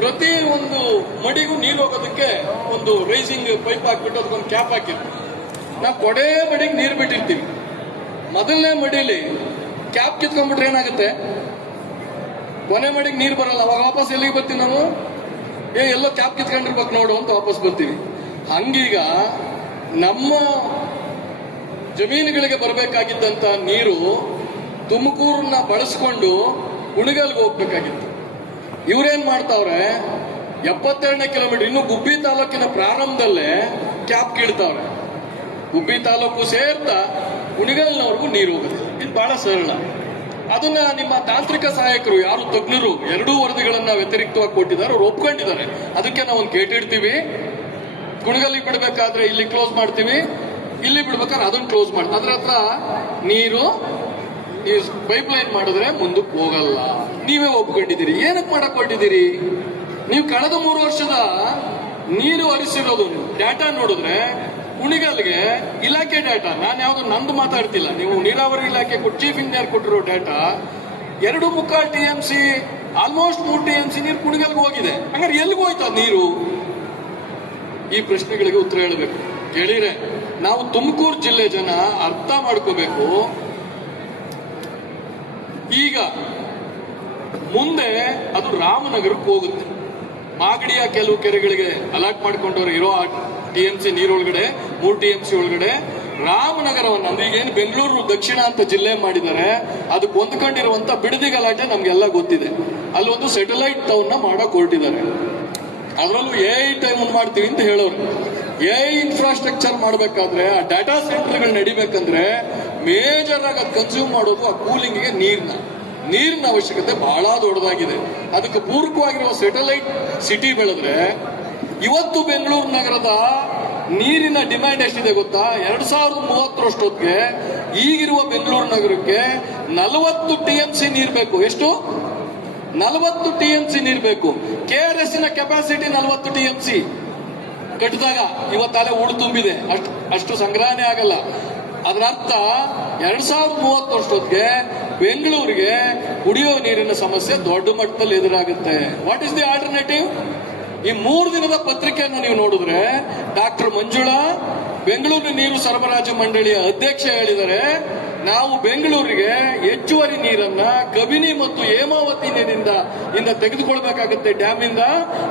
ಪ್ರತಿ ಒಂದು ಮಡಿಗೂ ನೀರು ಹೋಗೋದಕ್ಕೆ ಒಂದು ರೈಸಿಂಗ್ ಪೈಪ್ ಹಾಕ್ಬಿಟ್ಟು ಅದಕ್ಕೊಂದು ಕ್ಯಾಪ್ ಹಾಕಿರ್ತೀವಿ. ನಾವು ಕೊಡೆ ಮಡಿಗೆ ನೀರು ಬಿಟ್ಟಿರ್ತೀವಿ. ಮೊದಲನೇ ಮಡಿಲಿ ಕ್ಯಾಪ್ ಕಿತ್ಕೊಂಡ್ಬಿಟ್ರೆ ಏನಾಗುತ್ತೆ, ಕೊನೆ ಮಡಿಗೆ ನೀರು ಬರಲ್ಲ. ಅವಾಗ ವಾಪಸ್ ಎಲ್ಲಿಗೆ ಬರ್ತೀವಿ ನಾವು, ಎಲ್ಲೋ ಕ್ಯಾಪ್ ಕಿತ್ಕೊಂಡಿರ್ಬೇಕು ನೋಡು ಅಂತ ವಾಪಸ್ ಬರ್ತೀವಿ. ಹಂಗೀಗ ನಮ್ಮ ಜಮೀನುಗಳಿಗೆ ಬರಬೇಕಾಗಿದ್ದಂತ ನೀರು ತುಮಕೂರನ್ನ ಬಳಸ್ಕೊಂಡು ಕುಣಿಗಲ್ಗೆ ಹೋಗ್ಬೇಕಾಗಿತ್ತು. ಇವ್ರೇನ್ ಮಾಡ್ತಾವ್ರೆ, 72ನೇ ಕಿಲೋಮೀಟರ್, ಇನ್ನು ಗುಬ್ಬಿ ತಾಲೂಕಿನ ಪ್ರಾರಂಭದಲ್ಲೇ ಕ್ಯಾಪ್ ಕೀಳ್ತಾವ್ರೆ. ಗುಬ್ಬಿ ತಾಲೂಕು ಸೇರ್ತಾ ಕುಣಿಗಲ್ನವರೆಗೂ ನೀರು ಹೋಗುತ್ತೆ. ಇದು ಬಹಳ ಸರಳ. ಅದನ್ನ ನಿಮ್ಮ ತಾಂತ್ರಿಕ ಸಹಾಯಕರು ಯಾರು ತಜ್ಞರು 2 ವರದಿಗಳನ್ನ ವ್ಯತಿರಿಕ್ತವಾಗಿ ಕೊಟ್ಟಿದ್ದಾರೆ, ಅವ್ರು ಒಪ್ಕೊಂಡಿದ್ದಾರೆ. ಅದಕ್ಕೆ ನಾವು ಒಂದು ಗೇಟ್ ಇಡ್ತೀವಿ, ಕುಣಿಗಲ್ಲಿಗೆ ಬಿಡಬೇಕಾದ್ರೆ ಇಲ್ಲಿ ಕ್ಲೋಸ್ ಮಾಡ್ತೀವಿ, ಇಲ್ಲಿ ಬಿಡ್ಬೇಕಾದ್ರೆ ಅದನ್ನ ಕ್ಲೋಸ್ ಮಾಡ್ತೀವಿ. ಅದ್ರ ಹತ್ರ ನೀರು ಪೈಪ್ಲೈನ್ ಮಾಡಿದ್ರೆ ಮುಂದಕ್ಕೆ ಹೋಗಲ್ಲ. ನೀವೇ ಒಪ್ಕೊಂಡಿದ್ದೀರಿ. ಏನಕ್ಕೆ ಮಾಡಕ್ ಹೊರಟಿದ್ದೀರಿ ನೀವು? ಕಳೆದ 3 ವರ್ಷದ ನೀರು ಹರಿಸಿರೋದು ಡಾಟಾ ನೋಡಿದ್ರೆ ಕುಣಿಗಲ್ಗೆ ಇಲಾಖೆ ಡಾಟಾ, ನಾನು ಯಾವ್ದು ನಂದು ಮಾತಾಡ್ತಿಲ್ಲ, ನೀವು ನೀರಾವರಿ ಇಲಾಖೆ ಚೀಫ್ ಇಂಜಿನಿಯರ್ ಕೊಟ್ಟಿರೋ ಡಾಟಾ 2.25 TMC ಆಲ್ಮೋಸ್ಟ್ 3 TMC ನೀರು ಕುಣಿಗಲ್ಗೆ ಹೋಗಿದೆ. ಹಂಗಾರೆ ಎಲ್ಲಿಗೆ ಹೋಯ್ತು ಆ ನೀರು? ಈ ಪ್ರಶ್ನೆಗಳಿಗೆ ಉತ್ತರ ಹೇಳಬೇಕು. ಕೇಳಿದ್ರೆ ನಾವು ತುಮಕೂರು ಜಿಲ್ಲೆ ಜನ ಅರ್ಥ ಮಾಡ್ಕೋಬೇಕು. ಈಗ ಮುಂದೆ ಅದು ರಾಮನಗರಕ್ಕೆ ಹೋಗುತ್ತೆ. ಮಾಗಡಿಯ ಕೆಲವು ಕೆರೆಗಳಿಗೆ ಅಲಾಟ್ ಮಾಡ್ಕೊಂಡವ್ರು ಇರೋ TMC ನೀರೊಳಗಡೆ 3 TMC ಒಳಗಡೆ ರಾಮನಗರವನ್ನು, ಅಂದ್ರೆ ಈಗೇನು ಬೆಂಗಳೂರು ದಕ್ಷಿಣ ಅಂತ ಜಿಲ್ಲೆ ಮಾಡಿದ್ದಾರೆ, ಅದಕ್ಕೆ ಹೊಂದ್ಕೊಂಡಿರುವಂತ ಬಿಡದಿ ಗಲಾಟೆ ನಮ್ಗೆಲ್ಲ ಗೊತ್ತಿದೆ. ಅಲ್ಲೊಂದು ಸ್ಯಾಟಲೈಟ್ ಟೌನ್ ಮಾಡಕ್ ಹೊರಟಿದ್ದಾರೆ. ಅದರಲ್ಲೂ AI ಟೈಮ್ ಮಾಡ್ತೀವಿ ಅಂತ ಹೇಳೋರು. AI ಇನ್ಫ್ರಾಸ್ಟ್ರಕ್ಚರ್ ಮಾಡಬೇಕಾದ್ರೆ, ಆ ಡಾಟಾ ಸೆಂಟರ್ಗಳು ನಡಿಬೇಕಂದ್ರೆ ಮೇಜರ್ ಆಗಿ ಅದು ಕನ್ಸ್ಯೂಮ್ ಮಾಡೋದು ಆ ಕೂಲಿಂಗ್ಗೆ ನೀರಿನ ಅವಶ್ಯಕತೆ ಬಹಳ ದೊಡ್ಡದಾಗಿದೆ. ಅದಕ್ಕೆ ಪೂರಕವಾಗಿರುವ ಸ್ಯಾಟಲೈಟ್ ಸಿಟಿ ಬೆಳೆದ್ರೆ ಇವತ್ತು ಬೆಂಗಳೂರು ನಗರದ ನೀರಿನ ಡಿಮ್ಯಾಂಡ್ ಎಷ್ಟಿದೆ ಗೊತ್ತಾ? 2030 ಈಗಿರುವ ಬೆಂಗಳೂರು ನಗರಕ್ಕೆ 40 TMC ನೀರು ಬೇಕು. ಎಷ್ಟು? 40 TMC ನೀರು ಬೇಕು. KRS ನ ಕೆಪಾಸಿಟಿ 40 TMC ಕಟ್ಟಿದಾಗ ಇವತ್ತಲ್ಲೇ ಉಳು ತುಂಬಿದೆ, ಅಷ್ಟು ಸಂಗ್ರಹಣೆ ಆಗಲ್ಲ. ಅದರ ಅರ್ಥ 2030 ಬೆಂಗಳೂರಿಗೆ ಕುಡಿಯೋ ನೀರಿನ ಸಮಸ್ಯೆ ದೊಡ್ಡ ಮಟ್ಟದಲ್ಲಿ ಎದುರಾಗುತ್ತೆ. What is the alternative? ಈ 3 ದಿನದ ಪತ್ರಿಕೆಯನ್ನು ನೀವು ನೋಡಿದ್ರೆ ಡಾಕ್ಟರ್ ಮಂಜುಳಾ, ಬೆಂಗಳೂರು ನೀರು ಸರಬರಾಜು ಮಂಡಳಿಯ ಅಧ್ಯಕ್ಷ ಹೇಳಿದ್ದಾರೆ, ನಾವು ಬೆಂಗಳೂರಿಗೆ ಹೆಚ್ಚುವರಿ ನೀರನ್ನ ಕಬಿನಿ ಮತ್ತು ಹೇಮಾವತಿ ನೀರಿಂದ ತೆಗೆದುಕೊಳ್ಬೇಕಾಗುತ್ತೆ ಡ್ಯಾಮಿಂದ.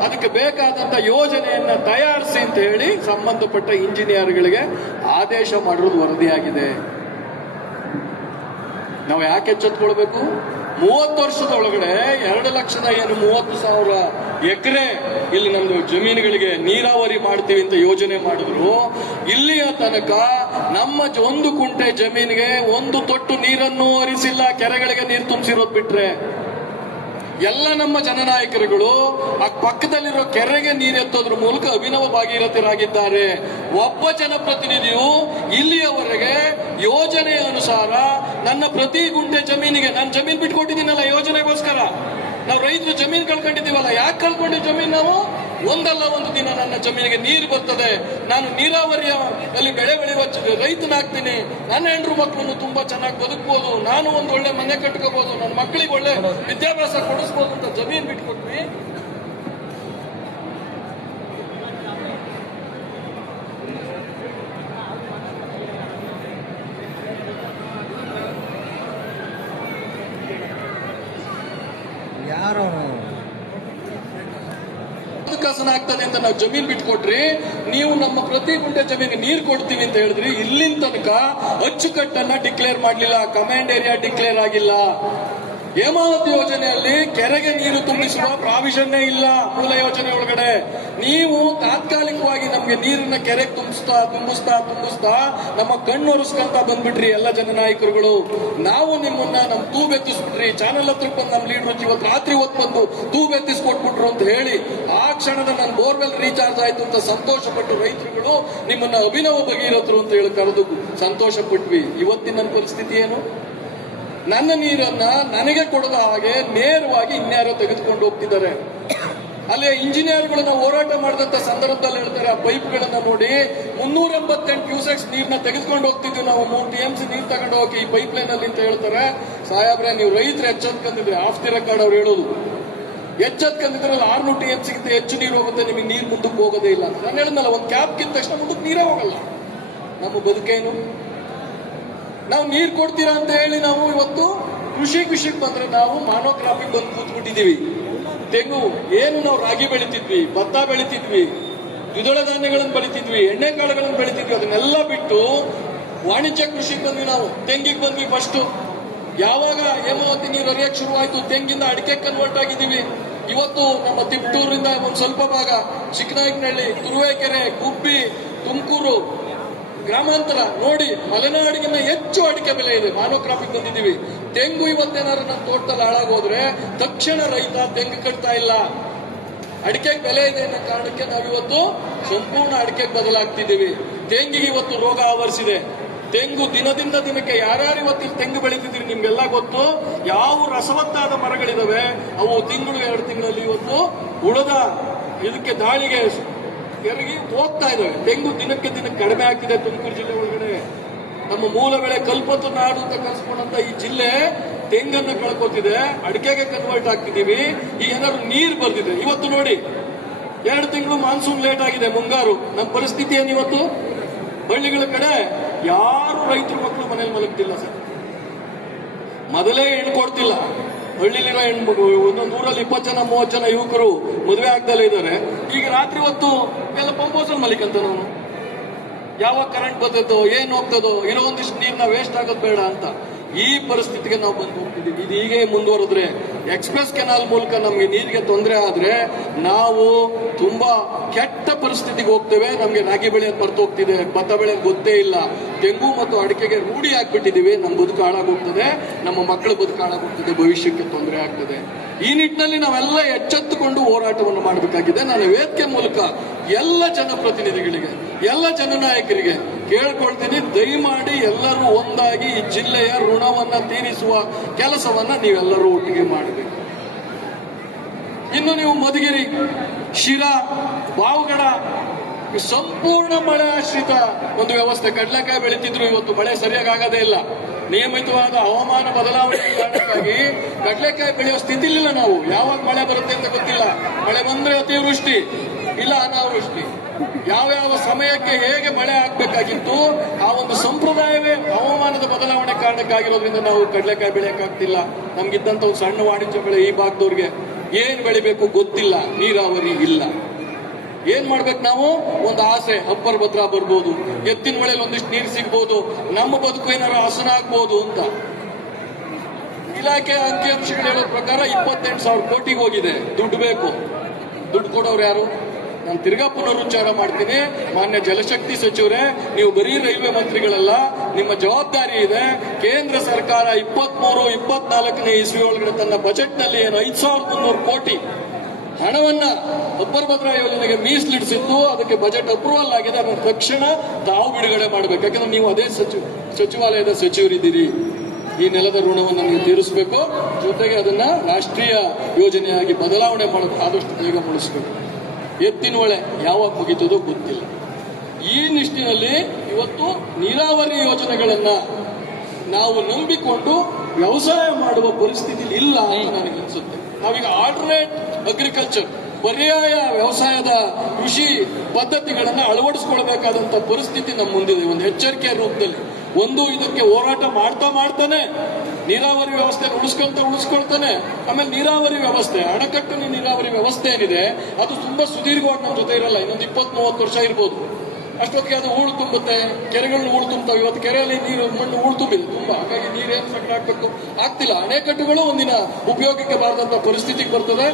ಅದಕ್ಕೆ ಬೇಕಾದಂತ ಯೋಜನೆಯನ್ನ ತಯಾರಿಸಿ ಅಂತ ಹೇಳಿ ಸಂಬಂಧಪಟ್ಟ ಇಂಜಿನಿಯರ್ಗಳಿಗೆ ಆದೇಶ ಮಾಡಿರೋದು ವರದಿಯಾಗಿದೆ. ನಾವು ಯಾಕೆ ಎಚ್ಚೆತ್ಕೊಳ್ಬೇಕು? 30 ವರ್ಷದ ಒಳಗಡೆ 2,30,000 ಎಕರೆ ಇಲ್ಲಿ ನಮ್ದು ಜಮೀನುಗಳಿಗೆ ನೀರಾವರಿ ಮಾಡ್ತೀವಿ ಅಂತ ಯೋಜನೆ ಮಾಡಿದ್ರು. ಇಲ್ಲಿಯ ತನಕ ನಮ್ಮ 1 ಕುಂಟೆ ಜಮೀನಿಗೆ 1 ತೊಟ್ಟು ನೀರನ್ನು ಹರಿಸಿಲ್ಲ. ಕೆರೆಗಳಿಗೆ ನೀರು ತುಂಬಿಸಿರೋದು ಬಿಟ್ರೆ ಎಲ್ಲ ನಮ್ಮ ಜನನಾಯಕರುಗಳು ಆ ಪಕ್ಕದಲ್ಲಿರೋ ಕೆರೆಗೆ ನೀರೆತ್ತೋದ್ರ ಮೂಲಕ ಅಭಿನವ ಭಾಗೀರಥರಾಗಿದ್ದಾರೆ. ಒಬ್ಬ ಜನಪ್ರತಿನಿಧಿಯು ಇಲ್ಲಿಯವರೆಗೆ ಯೋಜನೆಯ ಅನುಸಾರ ನನ್ನ ಪ್ರತಿ ಗುಂಟೆ ಜಮೀನಿಗೆ, ನಾನು ಜಮೀನು ಬಿಟ್ಕೊಟ್ಟಿದ್ದೀನಲ್ಲ ಯೋಜನೆಗೋಸ್ಕರ, ನಾವು ರೈತರು ಜಮೀನು ಕಳ್ಕೊಂಡಿದ್ದೀವಲ್ಲ, ಯಾಕೆ ಕಳ್ಕೊಂಡಿದ್ದೀವಿ ಜಮೀನು? ನಾವು ಒಂದಲ್ಲ ಒಂದು ದಿನ ನನ್ನ ಜಮೀನಿಗೆ ನೀರು ಬರ್ತದೆ, ನಾನು ನೀರಾವರಿಯ ಅಲ್ಲಿ ಬೆಳೆ ಬೆಳೆಯುವ ರೈತನಾಗ್ತೀನಿ, ನನ್ನ ಹೆಂಡ್ರು ಮಕ್ಕಳನ್ನು ತುಂಬಾ ಚೆನ್ನಾಗಿ ಬದುಕಬಹುದು, ನಾನು ಒಂದು ಒಳ್ಳೆ ಮನೆ ಕಟ್ಕೋಬಹುದು, ನನ್ನ ಮಕ್ಕಳಿಗೆ ಒಳ್ಳೆ ವಿದ್ಯಾಭ್ಯಾಸ ಕೊಡಿಸ್ಬೋದು ಅಂತ ಜಮೀನು ಬಿಟ್ಕೊಟ್ವಿ. ಯಾರು ಆಗ್ತದೆ ಅಂತ ನಾವು ಜಮೀನ್ ಬಿಟ್ಕೊಟ್ರಿ, ನೀವು ನಮ್ಮ ಪ್ರತಿ ಗುಂಟೆ ಜಮೀನಿಗೆ ನೀರು ಕೊಡ್ತೀವಿ ಅಂತ ಹೇಳಿದ್ರಿ. ಇಲ್ಲಿನ ತನಕ ಅಚ್ಚುಕಟ್ಟನ್ನ ಡಿಕ್ಲೇರ್ ಮಾಡಲಿಲ್ಲ, ಕಮಾಂಡ್ ಏರಿಯಾ ಡಿಕ್ಲೇರ್ ಆಗಿಲ್ಲ. ಹೇಮಾವತಿ ಯೋಜನೆಯಲ್ಲಿ ಕೆರೆಗೆ ನೀರು ತುಂಬಿಸುವ ಪ್ರಾವಿಷನ್ನೇ ಇಲ್ಲ ಮೂಲ ಯೋಜನೆ ಒಳಗಡೆ. ನೀವು ತಾತ್ಕಾಲಿಕವಾಗಿ ನಮ್ಗೆ ನೀರನ್ನ ಕೆರೆಗೆ ತುಂಬಿಸ್ತಾ ನಮ್ಮ ಕಣ್ಣು ಒರೆಸ್ಕೊಂತ ಬಂದ್ಬಿಟ್ರಿ ಎಲ್ಲ ಜನನಾಯಕರುಗಳು. ನಾವು ನಿಮ್ಮನ್ನ ನಮ್ ತೂಬೆತ್ತಿಸ್ಬಿಟ್ರಿ. ಚಾನಲ್ ಹತ್ರಕ್ಕೆ ಬಂದು ನಮ್ಮ ಲೀಡರ್ ಇವತ್ತು ರಾತ್ರಿ ಹೊತ್ತು ಬಂದು ತೂಬೆತ್ತಿಸ್ಕೊಟ್ಬಿಟ್ರು ಅಂತ ಹೇಳಿ ಆ ಕ್ಷಣದ ನನ್ನ ಬೋರ್ವೆಲ್ ರೀಚಾರ್ಜ್ ಆಯ್ತು ಅಂತ ಸಂತೋಷ ಪಟ್ಟು ರೈತರುಗಳು ನಿಮ್ಮನ್ನ ಅಭಿನವ ಭಗೀರಥರು ಅಂತ ಹೇಳಿ ಕರೆದು ಸಂತೋಷ ಪಟ್ವಿ. ಇವತ್ತಿನ ನನ್ನ ಪರಿಸ್ಥಿತಿ ಏನು? ನನ್ನ ನೀರನ್ನ ನನಗೆ ಕೊಡದ ಹಾಗೆ ನೇರವಾಗಿ ಇನ್ಯಾರೋ ತೆಗೆದುಕೊಂಡು ಹೋಗ್ತಿದ್ದಾರೆ. ಅಲ್ಲಿ ಇಂಜಿನಿಯರ್ಗಳನ್ನ ಹೋರಾಟ ಮಾಡಿದಂತ ಸಂದರ್ಭದಲ್ಲಿ ಹೇಳ್ತಾರೆ, ಆ ಪೈಪ್ಗಳನ್ನ ನೋಡಿ 388 ಕ್ಯೂಸೆಕ್ಸ್ ನೀರ್ನ ತೆಗೆದುಕೊಂಡು ಹೋಗ್ತಿದ್ವಿ ನಾವು, 3 TMC ನೀರು ತಗೊಂಡು ಹೋಗಿ ಈ ಪೈಪ್ ಲೈನ್ ಅಲ್ಲಿ ಅಂತ ಹೇಳ್ತಾರೆ. ಸಾಹೇಬ್ರೆ, ನೀವು ರೈತರು ಎಚ್ಚೆತ್ಕೊಂಡಿದ್ರೆ, ಆಫ್ ದಿ ರೆಕಾರ್ಡ್ ಅವ್ರು ಹೇಳೋದು, ಎಚ್ಚೆತ್ಕೊಂಡಿದ್ರಲ್ಲಿ 600 TMC ಗಿಂತ ಹೆಚ್ಚು ನೀರು ಹೋಗುತ್ತೆ, ನಿಮಗೆ ನೀರು ಮುಂದಕ್ಕೆ ಹೋಗೋದೇ ಇಲ್ಲ. ನಾನು ಹೇಳಿದ್ನಲ್ಲ, ಒಂದು ಕ್ಯಾಪ್ ಕಿಂತ ತಕ್ಷಣ ಮುಂದಕ್ಕೆ ನೀರೇ ಹೋಗಲ್ಲ. ನಮ್ಮ ಬದುಕೇನು? ನಾವು ನೀರು ಕೊಡ್ತೀರಾ ಅಂತ ಹೇಳಿ ನಾವು ಇವತ್ತು ಕೃಷಿಗೆ ಬಂದ್ರೆ ನಾವು ಮಾನೋಗ್ರಾಫಿಗೆ ಬಂದು ಕೂತ್ಬಿಟ್ಟಿದೀವಿ. ತೆಂಗು ಏನು ನಾವು ರಾಗಿ ಬೆಳಿತಿದ್ವಿ, ಭತ್ತ ಬೆಳಿತಿದ್ವಿ, ದ್ವಿದಳ ಧಾನ್ಯಗಳನ್ನು ಬೆಳಿತಿದ್ವಿ, ಎಣ್ಣೆಕಾಳುಗಳನ್ನು ಬೆಳಿತಿದ್ವಿ, ಅದನ್ನೆಲ್ಲ ಬಿಟ್ಟು ವಾಣಿಜ್ಯ ಕೃಷಿಗೆ ಬಂದ್ವಿ. ನಾವು ತೆಂಗಿಗೆ ಬಂದ್ವಿ ಫಸ್ಟ್. ಯಾವಾಗ ಹೇಮಾವತಿ ನೀರು ಹರಿಯಕ್ಕೆ ಶುರುವಾಯ್ತು, ತೆಂಗಿಂದ ಅಡಿಕೆ ಕನ್ವರ್ಟ್ ಆಗಿದ್ದೀವಿ. ಇವತ್ತು ನಮ್ಮ ತಿಪ್ಟೂರಿಂದ ಒಂದು ಸ್ವಲ್ಪ ಭಾಗ, ಚಿಕ್ಕನಾಯಕನಹಳ್ಳಿ, ತುರುವೇಕೆರೆ, ಗುಬ್ಬಿ, ತುಮಕೂರು, ಗ್ರಾಮಾಂತರ ನೋಡಿ ಮಲೆನಾಡಿಗಿಂತ ಹೆಚ್ಚು ಅಡಿಕೆ ಬೆಲೆ ಇದೆ. ಮಾನೋಕ್ರಾಪಿಗೆ ಬಂದಿದ್ದೀವಿ. ತೆಂಗು ಇವತ್ತೇನಾದ್ರು ನಮ್ಮ ತೋಟದಲ್ಲಿ ಹಾಳಾಗೋದ್ರೆ ತಕ್ಷಣ ರೈತ ತೆಂಗು ಕಟ್ತಾ ಇಲ್ಲ. ಅಡಿಕೆಗೆ ಬೆಲೆ ಇದೆ ಅನ್ನೋ ಕಾರಣಕ್ಕೆ ನಾವಿವತ್ತು ಸಂಪೂರ್ಣ ಅಡಿಕೆಗೆ ಬದಲಾಗ್ತಿದ್ದೀವಿ. ತೆಂಗಿಗೆ ಇವತ್ತು ರೋಗ ಆವರಿಸಿದೆ. ತೆಂಗು ದಿನದಿಂದ ದಿನಕ್ಕೆ ಯಾರ್ಯಾರು ಇವತ್ತಿನ ತೆಂಗು ಬೆಳೀತಿದ್ದೀರಿ ನಿಮ್ಗೆಲ್ಲ ಗೊತ್ತು. ಯಾವ ರಸವತ್ತಾದ ಮರಗಳಿದಾವೆ ಅವು ತಿಂಗಳು 2 ತಿಂಗಳಲ್ಲಿ ಇವತ್ತು ಉಳಿದ ಇದಕ್ಕೆ ದಾಳಿಗೆ ಕೆರಗಿ ಹೋಗ್ತಾ ಇದ್ದಾವೆ. ತೆಂಗು ದಿನಕ್ಕೆ ಕಡಿಮೆ ಆಗ್ತಿದೆ ತುಮಕೂರು ಜಿಲ್ಲೆ ಒಳಗಡೆ. ನಮ್ಮ ಮೂಲ ಬೆಳೆ ಕಲ್ಪತ್ತು ನಾಡು ಅಂತ ಕಲ್ಸ್ಕೊಂಡಂತ ಈ ಜಿಲ್ಲೆ ತೆಂಗನ್ನು ಕಳ್ಕೊತಿದೆ, ಅಡಿಕೆಗೆ ಕನ್ವರ್ಟ್ ಆಗ್ತಿದೀವಿ. ಈಗ ಏನಾದ್ರು ನೀರು ಬರ್ದಿದೆ. ಇವತ್ತು ನೋಡಿ 2 ತಿಂಗಳು ಮಾನ್ಸೂನ್ ಲೇಟ್ ಆಗಿದೆ, ಮುಂಗಾರು. ನಮ್ಮ ಪರಿಸ್ಥಿತಿ ಏನು ಇವತ್ತು? ಹಳ್ಳಿಗಳ ಕಡೆ ಯಾರು ರೈತರ ಮಕ್ಕಳು ಮನೇಲಿ ಮಲಗ್ತಿಲ್ಲ ಸರ್. ಮೊದಲೇ ಹೆಣ್ಣು ಕೊಡ್ತಿಲ್ಲ. ಹಳ್ಳಿಲಿರೋ ಹೆಣ್ಮಗು ಒಂದೊಂದು ಊರಲ್ಲಿ 20 ಜನ 30 ಜನ ಯುವಕರು ಮದುವೆ ಆಗ್ದಲೇ ಇದ್ದಾರೆ. ಈಗ ರಾತ್ರಿ ಹೊತ್ತು ಎಲ್ಲ ಪಂಪ್ ಹೌಸಲ್ಲಿ ಮಲಿಕಂತ ನಾವು ಯಾವಾಗ ಕರೆಂಟ್ ಬರ್ತದೋ ಏನ್ ಹೋಗ್ತದೋ, ಇರೋ ಒಂದಿಷ್ಟು ನೀರ್ನ ವೇಸ್ಟ್ ಆಗೋದು ಬೇಡ ಅಂತ ಈ ಪರಿಸ್ಥಿತಿಗೆ ನಾವು ಬಂದು ಹೋಗ್ತಿದ್ದೀವಿ. ಇದು ಹೀಗೆ ಮುಂದುವರೆದ್ರೆ ಎಕ್ಸ್ಪ್ರೆಸ್ ಕೆನಾಲ್ ಮೂಲಕ ನಮಗೆ ನೀರಿಗೆ ತೊಂದರೆ ಆದ್ರೆ ನಾವು ತುಂಬಾ ಕೆಟ್ಟ ಪರಿಸ್ಥಿತಿಗೆ ಹೋಗ್ತೇವೆ. ನಮಗೆ ರಾಗಿ ಬೆಳೆ ಬರ್ತು ಹೋಗ್ತಿದೆ, ಭತ್ತ ಬೆಳೆ ಗೊತ್ತೇ ಇಲ್ಲ. ತೆಂಗು ಮತ್ತು ಅಡಿಕೆಗೆ ರೂಢಿ ಆಗ್ಬಿಟ್ಟಿದೀವಿ. ನಮ್ಮ ಬದುಕು ಹಾಳಾಗೋಗ್ತದೆ, ನಮ್ಮ ಮಕ್ಕಳ ಬದುಕು ಹಾಳಾಗೋಗ್ತದೆ, ಭವಿಷ್ಯಕ್ಕೆ ತೊಂದರೆ ಆಗ್ತದೆ. ಈ ನಿಟ್ಟಿನಲ್ಲಿ ನಾವೆಲ್ಲ ಎಚ್ಚೆತ್ತುಕೊಂಡು ಹೋರಾಟವನ್ನು ಮಾಡಬೇಕಾಗಿದೆ. ನಾನು ವೇದಿಕೆ ಮೂಲಕ ಎಲ್ಲ ಜನಪ್ರತಿನಿಧಿಗಳಿಗೆ, ಎಲ್ಲ ಜನನಾಯಕರಿಗೆ ಕೇಳ್ಕೊಳ್ತೀನಿ, ದಯಮಾಡಿ ಎಲ್ಲರೂ ಒಂದಾಗಿ ಈ ಜಿಲ್ಲೆಯ ಋಣವನ್ನ ತೀರಿಸುವ ಕೆಲಸವನ್ನ ನೀವೆಲ್ಲರೂ ಒಟ್ಟಿಗೆ ಮಾಡಬೇಕು. ಇನ್ನು ನೀವು ಮಧುಗಿರಿ, ಶಿರಾ, ಬಾವುಗಡ ಸಂಪೂರ್ಣ ಮಳೆ ಆಶ್ರಿತ ಒಂದು ವ್ಯವಸ್ಥೆ. ಕಡಲೆಕಾಯಿ ಬೆಳೀತಿದ್ರು, ಇವತ್ತು ಮಳೆ ಸರಿಯಾಗಿ ಆಗೋದೇ ಇಲ್ಲ. ನಿಯಮಿತವಾದ ಹವಾಮಾನ ಬದಲಾವಣೆ ಕಾರಣಕ್ಕಾಗಿ ಕಡಲೆಕಾಯಿ ಬೆಳೆಯೋ ಸ್ಥಿತಿ ಇಲ್ಲ ನಾವು. ಯಾವಾಗ ಮಳೆ ಬರುತ್ತೆ ಅಂತ ಗೊತ್ತಿಲ್ಲ. ಮಳೆ ಬಂದ್ರೆ ಅತಿವೃಷ್ಟಿ, ಇಲ್ಲ ಅನಾವೃಷ್ಟಿ, ಯಾವ ಸಮಯಕ್ಕೆ ಹೇಗೆ ಮಳೆ ಆಗ್ಬೇಕಾಗಿತ್ತು ಆ ಒಂದು ಸಂಪ್ರದಾಯವೇ ಹವಾಮಾನದ ಬದಲಾವಣೆ ಕಾರಣಕ್ಕಾಗಿರೋದ್ರಿಂದ ನಾವು ಕಡಲೆಕಾಯಿ ಬೆಳೆಯಕ್ಕಾಗ್ತಿಲ್ಲ. ನಮ್ಗಿದ್ದಂತ ಒಂದು ಸಣ್ಣ ವಾಣಿಜ್ಯ ಬೆಳೆ ಈ ಭಾಗದವ್ರಿಗೆ ಏನ್ ಬೆಳಿಬೇಕು ಗೊತ್ತಿಲ್ಲ, ನೀರಾವರಿ ಇಲ್ಲ. ಏನ್ ಮಾಡ್ಬೇಕು ನಾವು? ಒಂದು ಆಸೆ, ಅಪ್ಪರ್ ಭದ್ರಾ ಬರ್ಬೋದು, ಎತ್ತಿನ ಹೊಳೆಯಲ್ಲಿ ಒಂದಿಷ್ಟು ನೀರು ಸಿಗ್ಬೋದು, ನಮ್ಮ ಬದುಕು ಏನಾದ್ರು ಹಸನ ಆಗ್ಬೋದು ಅಂತ. ಇಲಾಖೆ ಅಂಕಿಅಂಶಗಳು ಹೇಳೋ ಪ್ರಕಾರ 28,000 ಕೋಟಿಗೆ ಹೋಗಿದೆ. ದುಡ್ಡು ಬೇಕು, ದುಡ್ಡು ಕೊಡೋರು ಯಾರು? ನಾನು ತಿರ್ಗಾ ಪುನರುಚ್ಚಾರ ಮಾಡ್ತೀನಿ, ಮಾನ್ಯ ಜಲಶಕ್ತಿ ಸಚಿವರೇ, ನೀವು ಬರೀ ರೈಲ್ವೆ ಮಂತ್ರಿಗಳಲ್ಲ, ನಿಮ್ಮ ಜವಾಬ್ದಾರಿ ಇದೆ. ಕೇಂದ್ರ ಸರ್ಕಾರ 23-24ನೇ ಇಸ್ವಿ ಒಳಗಡೆ ತನ್ನ ಬಜೆಟ್ ನಲ್ಲಿ ಏನು 5,300 ಕೋಟಿ ಹಣವನ್ನ ಅಪ್ಪರ್ ಭದ್ರಾ ಯೋಜನೆಗೆ ಮೀಸಲಿಡಿಸಿದ್ದು, ಅದಕ್ಕೆ ಬಜೆಟ್ ಅಪ್ರೂವಲ್ ಆಗಿದೆ. ಅದನ್ನು ತಕ್ಷಣ ತಾವು ಬಿಡುಗಡೆ ಮಾಡಬೇಕು. ಯಾಕಂದ್ರೆ ನೀವು ಅದೇ ಸಚಿವಾಲಯದ ಸಚಿವರಿದ್ದೀರಿ. ಈ ನೆಲದ ಋಣವನ್ನು ನೀವು ತೀರಿಸಬೇಕು, ಜೊತೆಗೆ ಅದನ್ನ ರಾಷ್ಟ್ರೀಯ ಯೋಜನೆಯಾಗಿ ಬದಲಾವಣೆ ಮಾಡೋದು ಆದಷ್ಟು ಬೇಗ ಮುಗಿಸ್ಬೇಕು. ಎತ್ತಿನ ಹೊಳೆ ಯಾವಾಗ ಮುಗಿತದೋ ಗೊತ್ತಿಲ್ಲ. ಈ ನಿಟ್ಟಿನಲ್ಲಿ ಇವತ್ತು ನೀರಾವರಿ ಯೋಜನೆಗಳನ್ನ ನಾವು ನಂಬಿಕೊಂಡು ವ್ಯವಸಾಯ ಮಾಡುವ ಪರಿಸ್ಥಿತಿ ಇಲ್ಲ ಅಂತ ನನಗೆ ಅನ್ಸುತ್ತೆ. ನಾವೀಗ ಆಲ್ಟರ್ನೇಟ್ ಅಗ್ರಿಕಲ್ಚರ್, ಪರ್ಯಾಯ ವ್ಯವಸಾಯದ ಕೃಷಿ ಪದ್ಧತಿಗಳನ್ನ ಅಳವಡಿಸಿಕೊಳ್ಬೇಕಾದಂತ ಪರಿಸ್ಥಿತಿ ನಮ್ಮ ಮುಂದಿದೆ. ಒಂದು ಎಚ್ಚರಿಕೆಯ ರೂಪದಲ್ಲಿ ಒಂದು ಇದಕ್ಕೆ ಹೋರಾಟ ಮಾಡ್ತಾನೆ ನೀರಾವರಿ ವ್ಯವಸ್ಥೆ ಉಳಿಸ್ಕೊಳ್ತಾನೆ. ಆಮೇಲೆ ನೀರಾವರಿ ವ್ಯವಸ್ಥೆ, ಅಣೆಕಟ್ಟು ನೀರಾವರಿ ವ್ಯವಸ್ಥೆ ಏನಿದೆ ಅದು ತುಂಬಾ ಸುದೀರ್ಘವಾಗಿ ನಮ್ಮ ಜೊತೆ ಇರಲ್ಲ. ಇನ್ನೊಂದು 20-30 ವರ್ಷ ಇರ್ಬೋದು. ಅಷ್ಟೊತ್ತಿಗೆ ಅದು ಹೂಳು ತುಂಬುತ್ತೆ, ಕೆರೆಗಳನ್ನ ಹೂಳು ತುಂಬುತ್ತವೆ. ಇವತ್ತು ಕೆರೆಯಲ್ಲಿ ನೀರು ಮಣ್ಣು ಹೂಳು ತುಂಬಿದೆ ತುಂಬಾ, ಹಾಗಾಗಿ ನೀರೇನು ಸಂಗ್ರಹ ಆಗ್ಬೇಕು ಆಗ್ತಿಲ್ಲ. ಅಣೆಕಟ್ಟುಗಳು ಒಂದಿನ ಉಪಯೋಗಕ್ಕೆ ಬಾರದಂತ ಪರಿಸ್ಥಿತಿಗೆ ಬರ್ತದೆ.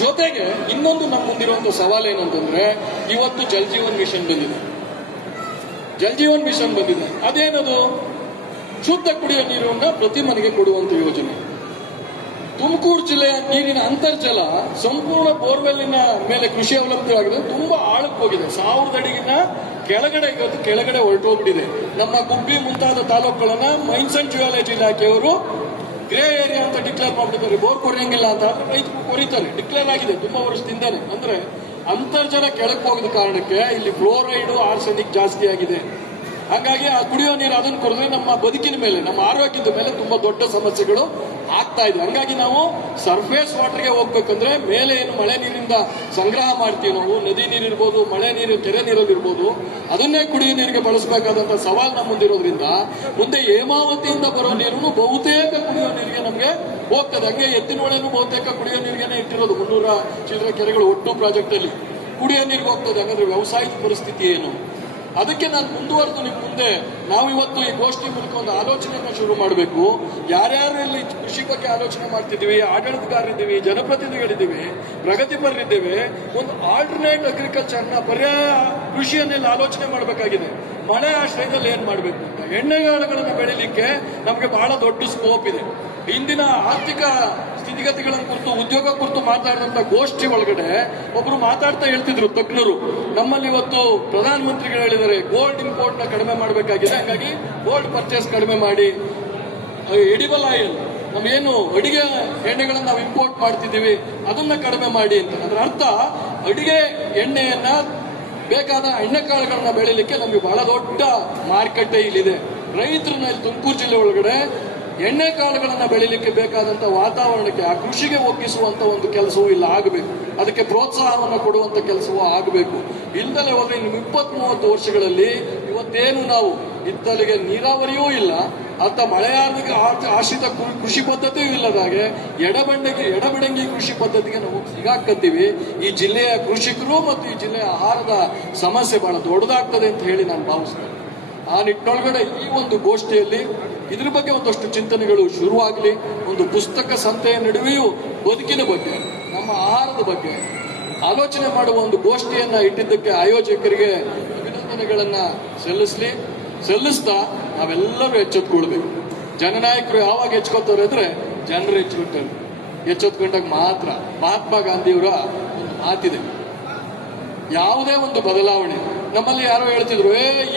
ಜೊತೆಗೆ ಇನ್ನೊಂದು ನಮ್ಮ ಮುಂದಿರುವಂತ ಸವಾಲು ಏನಂತಂದ್ರೆ, ಇವತ್ತು ಜಲ್ ಜೀವನ್ ಮಿಷನ್ ಬಂದಿದೆ. ಅದೇನದು? ಶುದ್ಧ ಕುಡಿಯುವ ನೀರನ್ನ ಪ್ರತಿ ಮನೆಗೆ ಕೊಡುವಂತ ಯೋಜನೆ. ತುಮಕೂರು ಜಿಲ್ಲೆಯ ನೀರಿನ ಅಂತರ್ಜಲ ಸಂಪೂರ್ಣ ಬೋರ್ವೆಲ್ಲಿನ ಮೇಲೆ ಕೃಷಿ ಅವಲಂಬಿತವಾಗಿದೆ. ತುಂಬಾ ಆಳಕ್ಕೆ ಹೋಗಿದೆ. 1000 ಅಡಿಗಿನ ಕೆಳಗಡೆ ಹೊರಟೋಗ್ಬಿಟ್ಟಿದೆ. ನಮ್ಮ ಗುಬ್ಬಿ ಮುಂತಾದ ತಾಲೂಕುಗಳನ್ನ ಮೈನ್ಸ್ ಅಂಡ್ ಜಿಯಾಲಜಿ ಇಲಾಖೆಯವರು ಗ್ರೇ ಏರಿಯಾ ಅಂತ ಡಿಕ್ಲೇರ್ ಮಾಡ್ಬಿಟ್ಟಿದ್ದಾರೆ. ಬೋರ್ ಕೊರೆಯಂಗಿಲ್ಲ ಅಂತ ರೈತರು ಕೊರಿತಾರೆ. ಡಿಕ್ಲೇರ್ ಆಗಿದೆ ತುಂಬಾ ವರ್ಷದಿಂದಾನೆ. ಅಂದ್ರೆ ಅಂತರ್ಜಲ ಕೆಳಕ್ಕೆ ಹೋಗಿದ ಕಾರಣಕ್ಕೆ ಇಲ್ಲಿ ಫ್ಲೋರೈಡ್, ಆರ್ಸೆನಿಕ್ ಜಾಸ್ತಿ ಆಗಿದೆ. ಹಾಗಾಗಿ ಆ ಕುಡಿಯೋ ನೀರು ಅದನ್ನು ಕೊಡಿದ್ರೆ ನಮ್ಮ ಬದುಕಿನ ಮೇಲೆ, ನಮ್ಮ ಆರೋಗ್ಯದ ಮೇಲೆ ತುಂಬಾ ದೊಡ್ಡ ಸಮಸ್ಯೆಗಳು ಆಗ್ತಾ ಇದೆ. ಹಂಗಾಗಿ ನಾವು ಸರ್ಫೇಸ್ ವಾಟರ್ಗೆ ಹೋಗ್ಬೇಕಂದ್ರೆ ಮೇಲೆ ಏನು ಮಳೆ ನೀರಿಂದ ಸಂಗ್ರಹ ಮಾಡ್ತೀವಿ ನಾವು, ನದಿ ನೀರಿರ್ಬೋದು, ಮಳೆ ನೀರು, ಕೆರೆ ನೀರಲ್ಲಿರ್ಬೋದು, ಅದನ್ನೇ ಕುಡಿಯೋ ನೀರಿಗೆ ಬಳಸಬೇಕಾದಂತ ಸವಾಲು ನಮ್ಮ ಮುಂದಿರೋದ್ರಿಂದ ಮುಂದೆ ಹೇಮಾವತಿಯಿಂದ ಬರೋ ನೀರು ಬಹುತೇಕ ಕುಡಿಯೋ ನೀರಿಗೆ ನಮಗೆ ಹೋಗ್ತದೆ. ಹಂಗೆ ಎತ್ತಿನ ಹೊಳೆನೂ ಬಹುತೇಕ ಕುಡಿಯೋ ನೀರಿಗೆನೆ ಇಟ್ಟಿರೋದು. 300 ಚಿಲ್ಲರೆ ಕೆರೆಗಳು ಒಟ್ಟು ಪ್ರಾಜೆಕ್ಟ್ ಅಲ್ಲಿ ಕುಡಿಯೋ ನೀರಿಗೆ ಹೋಗ್ತದೆ. ಹಾಗಾದ್ರೆ ವ್ಯವಸಾಯದ ಪರಿಸ್ಥಿತಿ ಏನು? ಅದಕ್ಕೆ ನಾನು ಮುಂದುವರೆದು ನಿಮ್ಮ ಮುಂದೆ ನಾವಿವತ್ತು ಈ ಗೋಷ್ಠಿ ಮೂಲಕ ಒಂದು ಆಲೋಚನೆಯನ್ನು ಶುರು ಮಾಡಬೇಕು. ಯಾರ್ಯಾರು ಇಲ್ಲಿ ಕೃಷಿ ಬಗ್ಗೆ ಆಲೋಚನೆ ಮಾಡ್ತಿದ್ದೀವಿ, ಆಡಳಿತಗಾರರಿದ್ದೀವಿ, ಜನಪ್ರತಿನಿಧಿಗಳಿದ್ದೀವಿ, ಪ್ರಗತಿಪರರಿದ್ದೇವೆ, ಒಂದು ಆಲ್ಟರ್ನೇಟ್ ಅಗ್ರಿಕಲ್ಚರ್ನ ಪರ್ಯಾಯ ಕೃಷಿಯನ್ನೆಲ್ಲ ಆಲೋಚನೆ ಮಾಡಬೇಕಾಗಿದೆ. ಮಳೆ ಆಶ್ರಯದಲ್ಲಿ ಏನ್ ಮಾಡಬೇಕು ಅಂತ. ಎಣ್ಣೆಗಾಳುಗಳನ್ನು ಬೆಳಿಲಿಕ್ಕೆ ನಮಗೆ ಬಹಳ ದೊಡ್ಡ ಸ್ಕೋಪ್ ಇದೆ. ಇಂದಿನ ಆರ್ಥಿಕ ಸ್ಥಿತಿಗತಿಗಳನ್ನು ಕುರಿತು, ಉದ್ಯೋಗ ಕುರಿತು ಮಾತಾಡಿದಂತ ಗೋಷ್ಠಿ ಒಳಗಡೆ ಒಬ್ರು ಮಾತಾಡ್ತಾ ಹೇಳ್ತಿದ್ರು ತಜ್ಞರು, ನಮ್ಮಲ್ಲಿ ಇವತ್ತು ಪ್ರಧಾನಮಂತ್ರಿಗಳು ಹೇಳಿದ್ದಾರೆ ಗೋಲ್ಡ್ ಇಂಪೋರ್ಟ್ ನ ಕಡಿಮೆ ಮಾಡಬೇಕಾಗಿದೆ, ಹಾಗಾಗಿ ಗೋಲ್ಡ್ ಪರ್ಚೇಸ್ ಕಡಿಮೆ ಮಾಡಿ, ಎಡಿಬಲ್ ಆಯಿಲ್ ನಮ್ಗೇನು ಅಡಿಗೆ ಎಣ್ಣೆಗಳನ್ನ ನಾವು ಇಂಪೋರ್ಟ್ ಮಾಡ್ತಿದ್ದೀವಿ ಅದನ್ನ ಕಡಿಮೆ ಮಾಡಿ ಅಂತ. ಅದರ ಅರ್ಥ ಅಡಿಗೆ ಎಣ್ಣೆಯನ್ನ, ಬೇಕಾದ ಎಣ್ಣೆಕಾಳುಗಳನ್ನ ಬೆಳಿಲಿಕ್ಕೆ ನಮಗೆ ಬಹಳ ದೊಡ್ಡ ಮಾರುಕಟ್ಟೆ ಇಲ್ಲಿದೆ. ರೈತರನ್ನ ಇಲ್ಲಿ ತುಮಕೂರು ಜಿಲ್ಲೆ ಒಳಗಡೆ ಎಣ್ಣೆಕಾಳುಗಳನ್ನ ಬೆಳಿಲಿಕ್ಕೆ ಬೇಕಾದಂತ ವಾತಾವರಣಕ್ಕೆ, ಆ ಕೃಷಿಗೆ ಒಗ್ಗಿಸುವಂತ ಒಂದು ಕೆಲಸವೂ ಇಲ್ಲ ಆಗಬೇಕು. ಅದಕ್ಕೆ ಪ್ರೋತ್ಸಾಹವನ್ನು ಕೊಡುವಂತ ಕೆಲಸವೂ ಆಗಬೇಕು. ಇಲ್ದಲೇ ಹೋದ್ರೆ ಇನ್ನು 20-30 ವರ್ಷಗಳಲ್ಲಿ ಇವತ್ತೇನು ನಾವು ಇತ್ತಲಿಗೆ ನೀರಾವರಿಯೂ ಇಲ್ಲ, ಅಂತ ಮಳೆಯಾರ್ದಿಗೆ ಆಶ್ರಿತ ಕೃಷಿ ಪದ್ಧತಿಯೂ ಇಲ್ಲದಾಗೆ ಎಡಬಿಡಂಗಿ ಕೃಷಿ ಪದ್ಧತಿಗೆ ನಾವು ಸಿಗಾಕತ್ತೀವಿ. ಈ ಜಿಲ್ಲೆಯ ಕೃಷಿಕರು ಮತ್ತು ಈ ಜಿಲ್ಲೆಯ ಆಹಾರದ ಸಮಸ್ಯೆ ಬಹಳ ದೊಡ್ಡದಾಗ್ತದೆ ಅಂತ ಹೇಳಿ ನಾನು ಭಾವಿಸ್ತೇನೆ. ಆ ನಿಟ್ಟಿನೊಳಗಡೆ ಈ ಒಂದು ಗೋಷ್ಠಿಯಲ್ಲಿ ಇದ್ರ ಬಗ್ಗೆ ಒಂದಷ್ಟು ಚಿಂತನೆಗಳು ಶುರುವಾಗಲಿ. ಒಂದು ಪುಸ್ತಕ ಸಂತೆಯ ನಡುವೆಯೂ ಬದುಕಿನ ಬಗ್ಗೆ, ನಮ್ಮ ಆಹಾರದ ಬಗ್ಗೆ ಆಲೋಚನೆ ಮಾಡುವ ಒಂದು ಗೋಷ್ಠಿಯನ್ನ ಇಟ್ಟಿದ್ದಕ್ಕೆ ಆಯೋಜಕರಿಗೆ ಅಭಿನಂದನೆಗಳನ್ನ ಸಲ್ಲಿಸ್ತಾ ನಾವೆಲ್ಲರೂ ಎಚ್ಚೆತ್ಕೊಳ್ಬೇಕು. ಜನನಾಯಕರು ಯಾವಾಗ ಎಚ್ಚೆತ್ಕೋತಾರೆ ಅಂದ್ರೆ ಜನರು ಎಚ್ಚೆತ್ಕೊಂಡಾಗ ಮಾತ್ರ. ಮಹಾತ್ಮ ಗಾಂಧಿಯವರ ಒಂದು ಮಾತಿದೆ, ಯಾವುದೇ ಒಂದು ಬದಲಾವಣೆ, ನಮ್ಮಲ್ಲಿ ಯಾರೋ ಹೇಳ್ತಿದ್ರು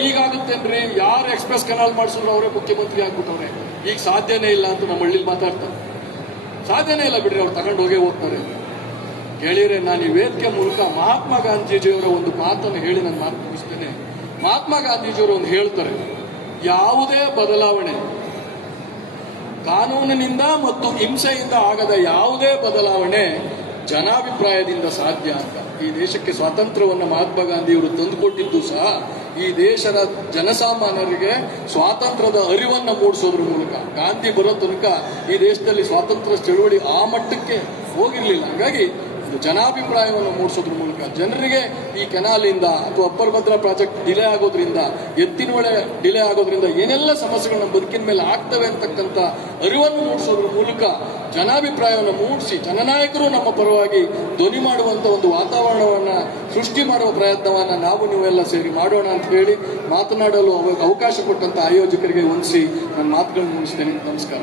ಈಗಾಗುತ್ತೇನ್ರಿ, ಯಾರು ಎಕ್ಸ್ಪ್ರೆಸ್ ಕೆನಾಲ್ ಮಾಡಿಸಿದ್ರು ಅವರೇ ಮುಖ್ಯಮಂತ್ರಿ ಆಗ್ಬಿಟ್ಟವ್ರೆ, ಈಗ ಸಾಧ್ಯನೇ ಇಲ್ಲ ಅಂತ ನಮ್ಮ ಹಳ್ಳಿಲಿ ಮಾತಾಡ್ತಾರೆ. ಸಾಧ್ಯನೇ ಇಲ್ಲ ಬಿಡ್ರಿ, ಅವ್ರು ತಗೊಂಡು ಹೋಗ್ತಾರೆ. ಕೇಳಿದ್ರೆ ನಾನು ಈ ವೇದಿಕೆ ಮೂಲಕ ಮಹಾತ್ಮ ಗಾಂಧೀಜಿಯವರ ಒಂದು ಮಾತನ್ನು ಹೇಳಿ ನನ್ನ ಮಾತು ಮುಗಿಸ್ತೇನೆ. ಮಹಾತ್ಮ ಗಾಂಧೀಜಿಯವರು ಒಂದು ಹೇಳ್ತಾರೆ, ಯಾವುದೇ ಬದಲಾವಣೆ ಕಾನೂನಿನಿಂದ ಮತ್ತು ಹಿಂಸೆಯಿಂದ ಆಗದ ಯಾವುದೇ ಬದಲಾವಣೆ ಜನಾಭಿಪ್ರಾಯದಿಂದ ಸಾಧ್ಯ ಅಂತ. ಈ ದೇಶಕ್ಕೆ ಸ್ವಾತಂತ್ರ್ಯವನ್ನು ಮಹಾತ್ಮ ಗಾಂಧಿಯವರು ತಂದುಕೊಟ್ಟಿದ್ದು ಸಹ ಈ ದೇಶದ ಜನಸಾಮಾನ್ಯರಿಗೆ ಸ್ವಾತಂತ್ರ್ಯದ ಅರಿವನ್ನು ಮೂಡಿಸೋದ್ರ ಮೂಲಕ. ಗಾಂಧಿ ಬರೋ ತನಕ ಈ ದೇಶದಲ್ಲಿ ಸ್ವಾತಂತ್ರ್ಯ ಚಳುವಳಿ ಆ ಮಟ್ಟಕ್ಕೆ ಹೋಗಿರ್ಲಿಲ್ಲ. ಹಾಗಾಗಿ ಇದು ಜನಾಭಿಪ್ರಾಯವನ್ನು ಮೂಡಿಸೋದ್ರ ಮೂಲಕ ಜನರಿಗೆ ಈ ಕೆನಾಲಿಂದ ಅಥವಾ ಅಪ್ಪರ್ ಭದ್ರಾ ಪ್ರಾಜೆಕ್ಟ್ ಡಿಲೇ ಆಗೋದ್ರಿಂದ, ಎತ್ತಿನ ಹೊಳೆ ಡಿಲೇ ಆಗೋದ್ರಿಂದ ಏನೆಲ್ಲ ಸಮಸ್ಯೆಗಳು ನಮ್ಮ ಬದುಕಿನ ಮೇಲೆ ಆಗ್ತವೆ ಅಂತಕ್ಕಂಥ ಅರಿವನ್ನು ಮೂಡಿಸೋದ್ರ ಮೂಲಕ ಜನಾಭಿಪ್ರಾಯವನ್ನು ಮೂಡಿಸಿ ಜನನಾಯಕರು ನಮ್ಮ ಪರವಾಗಿ ಧ್ವನಿ ಮಾಡುವಂತ ಒಂದು ವಾತಾವರಣವನ್ನ ಸೃಷ್ಟಿ ಮಾಡುವ ಪ್ರಯತ್ನವನ್ನ ನಾವು ನೀವೆಲ್ಲ ಸೇರಿ ಮಾಡೋಣ ಅಂತ ಹೇಳಿ ಮಾತನಾಡಲು ಅವಕಾಶ ಕೊಟ್ಟಂತ ಆಯೋಜಕರಿಗೆ ವಂದಿಸಿ ನನ್ನ ಮಾತುಗಳನ್ನು ಮುಗಿಸ್ತೇನೆ. ನಮಸ್ಕಾರ.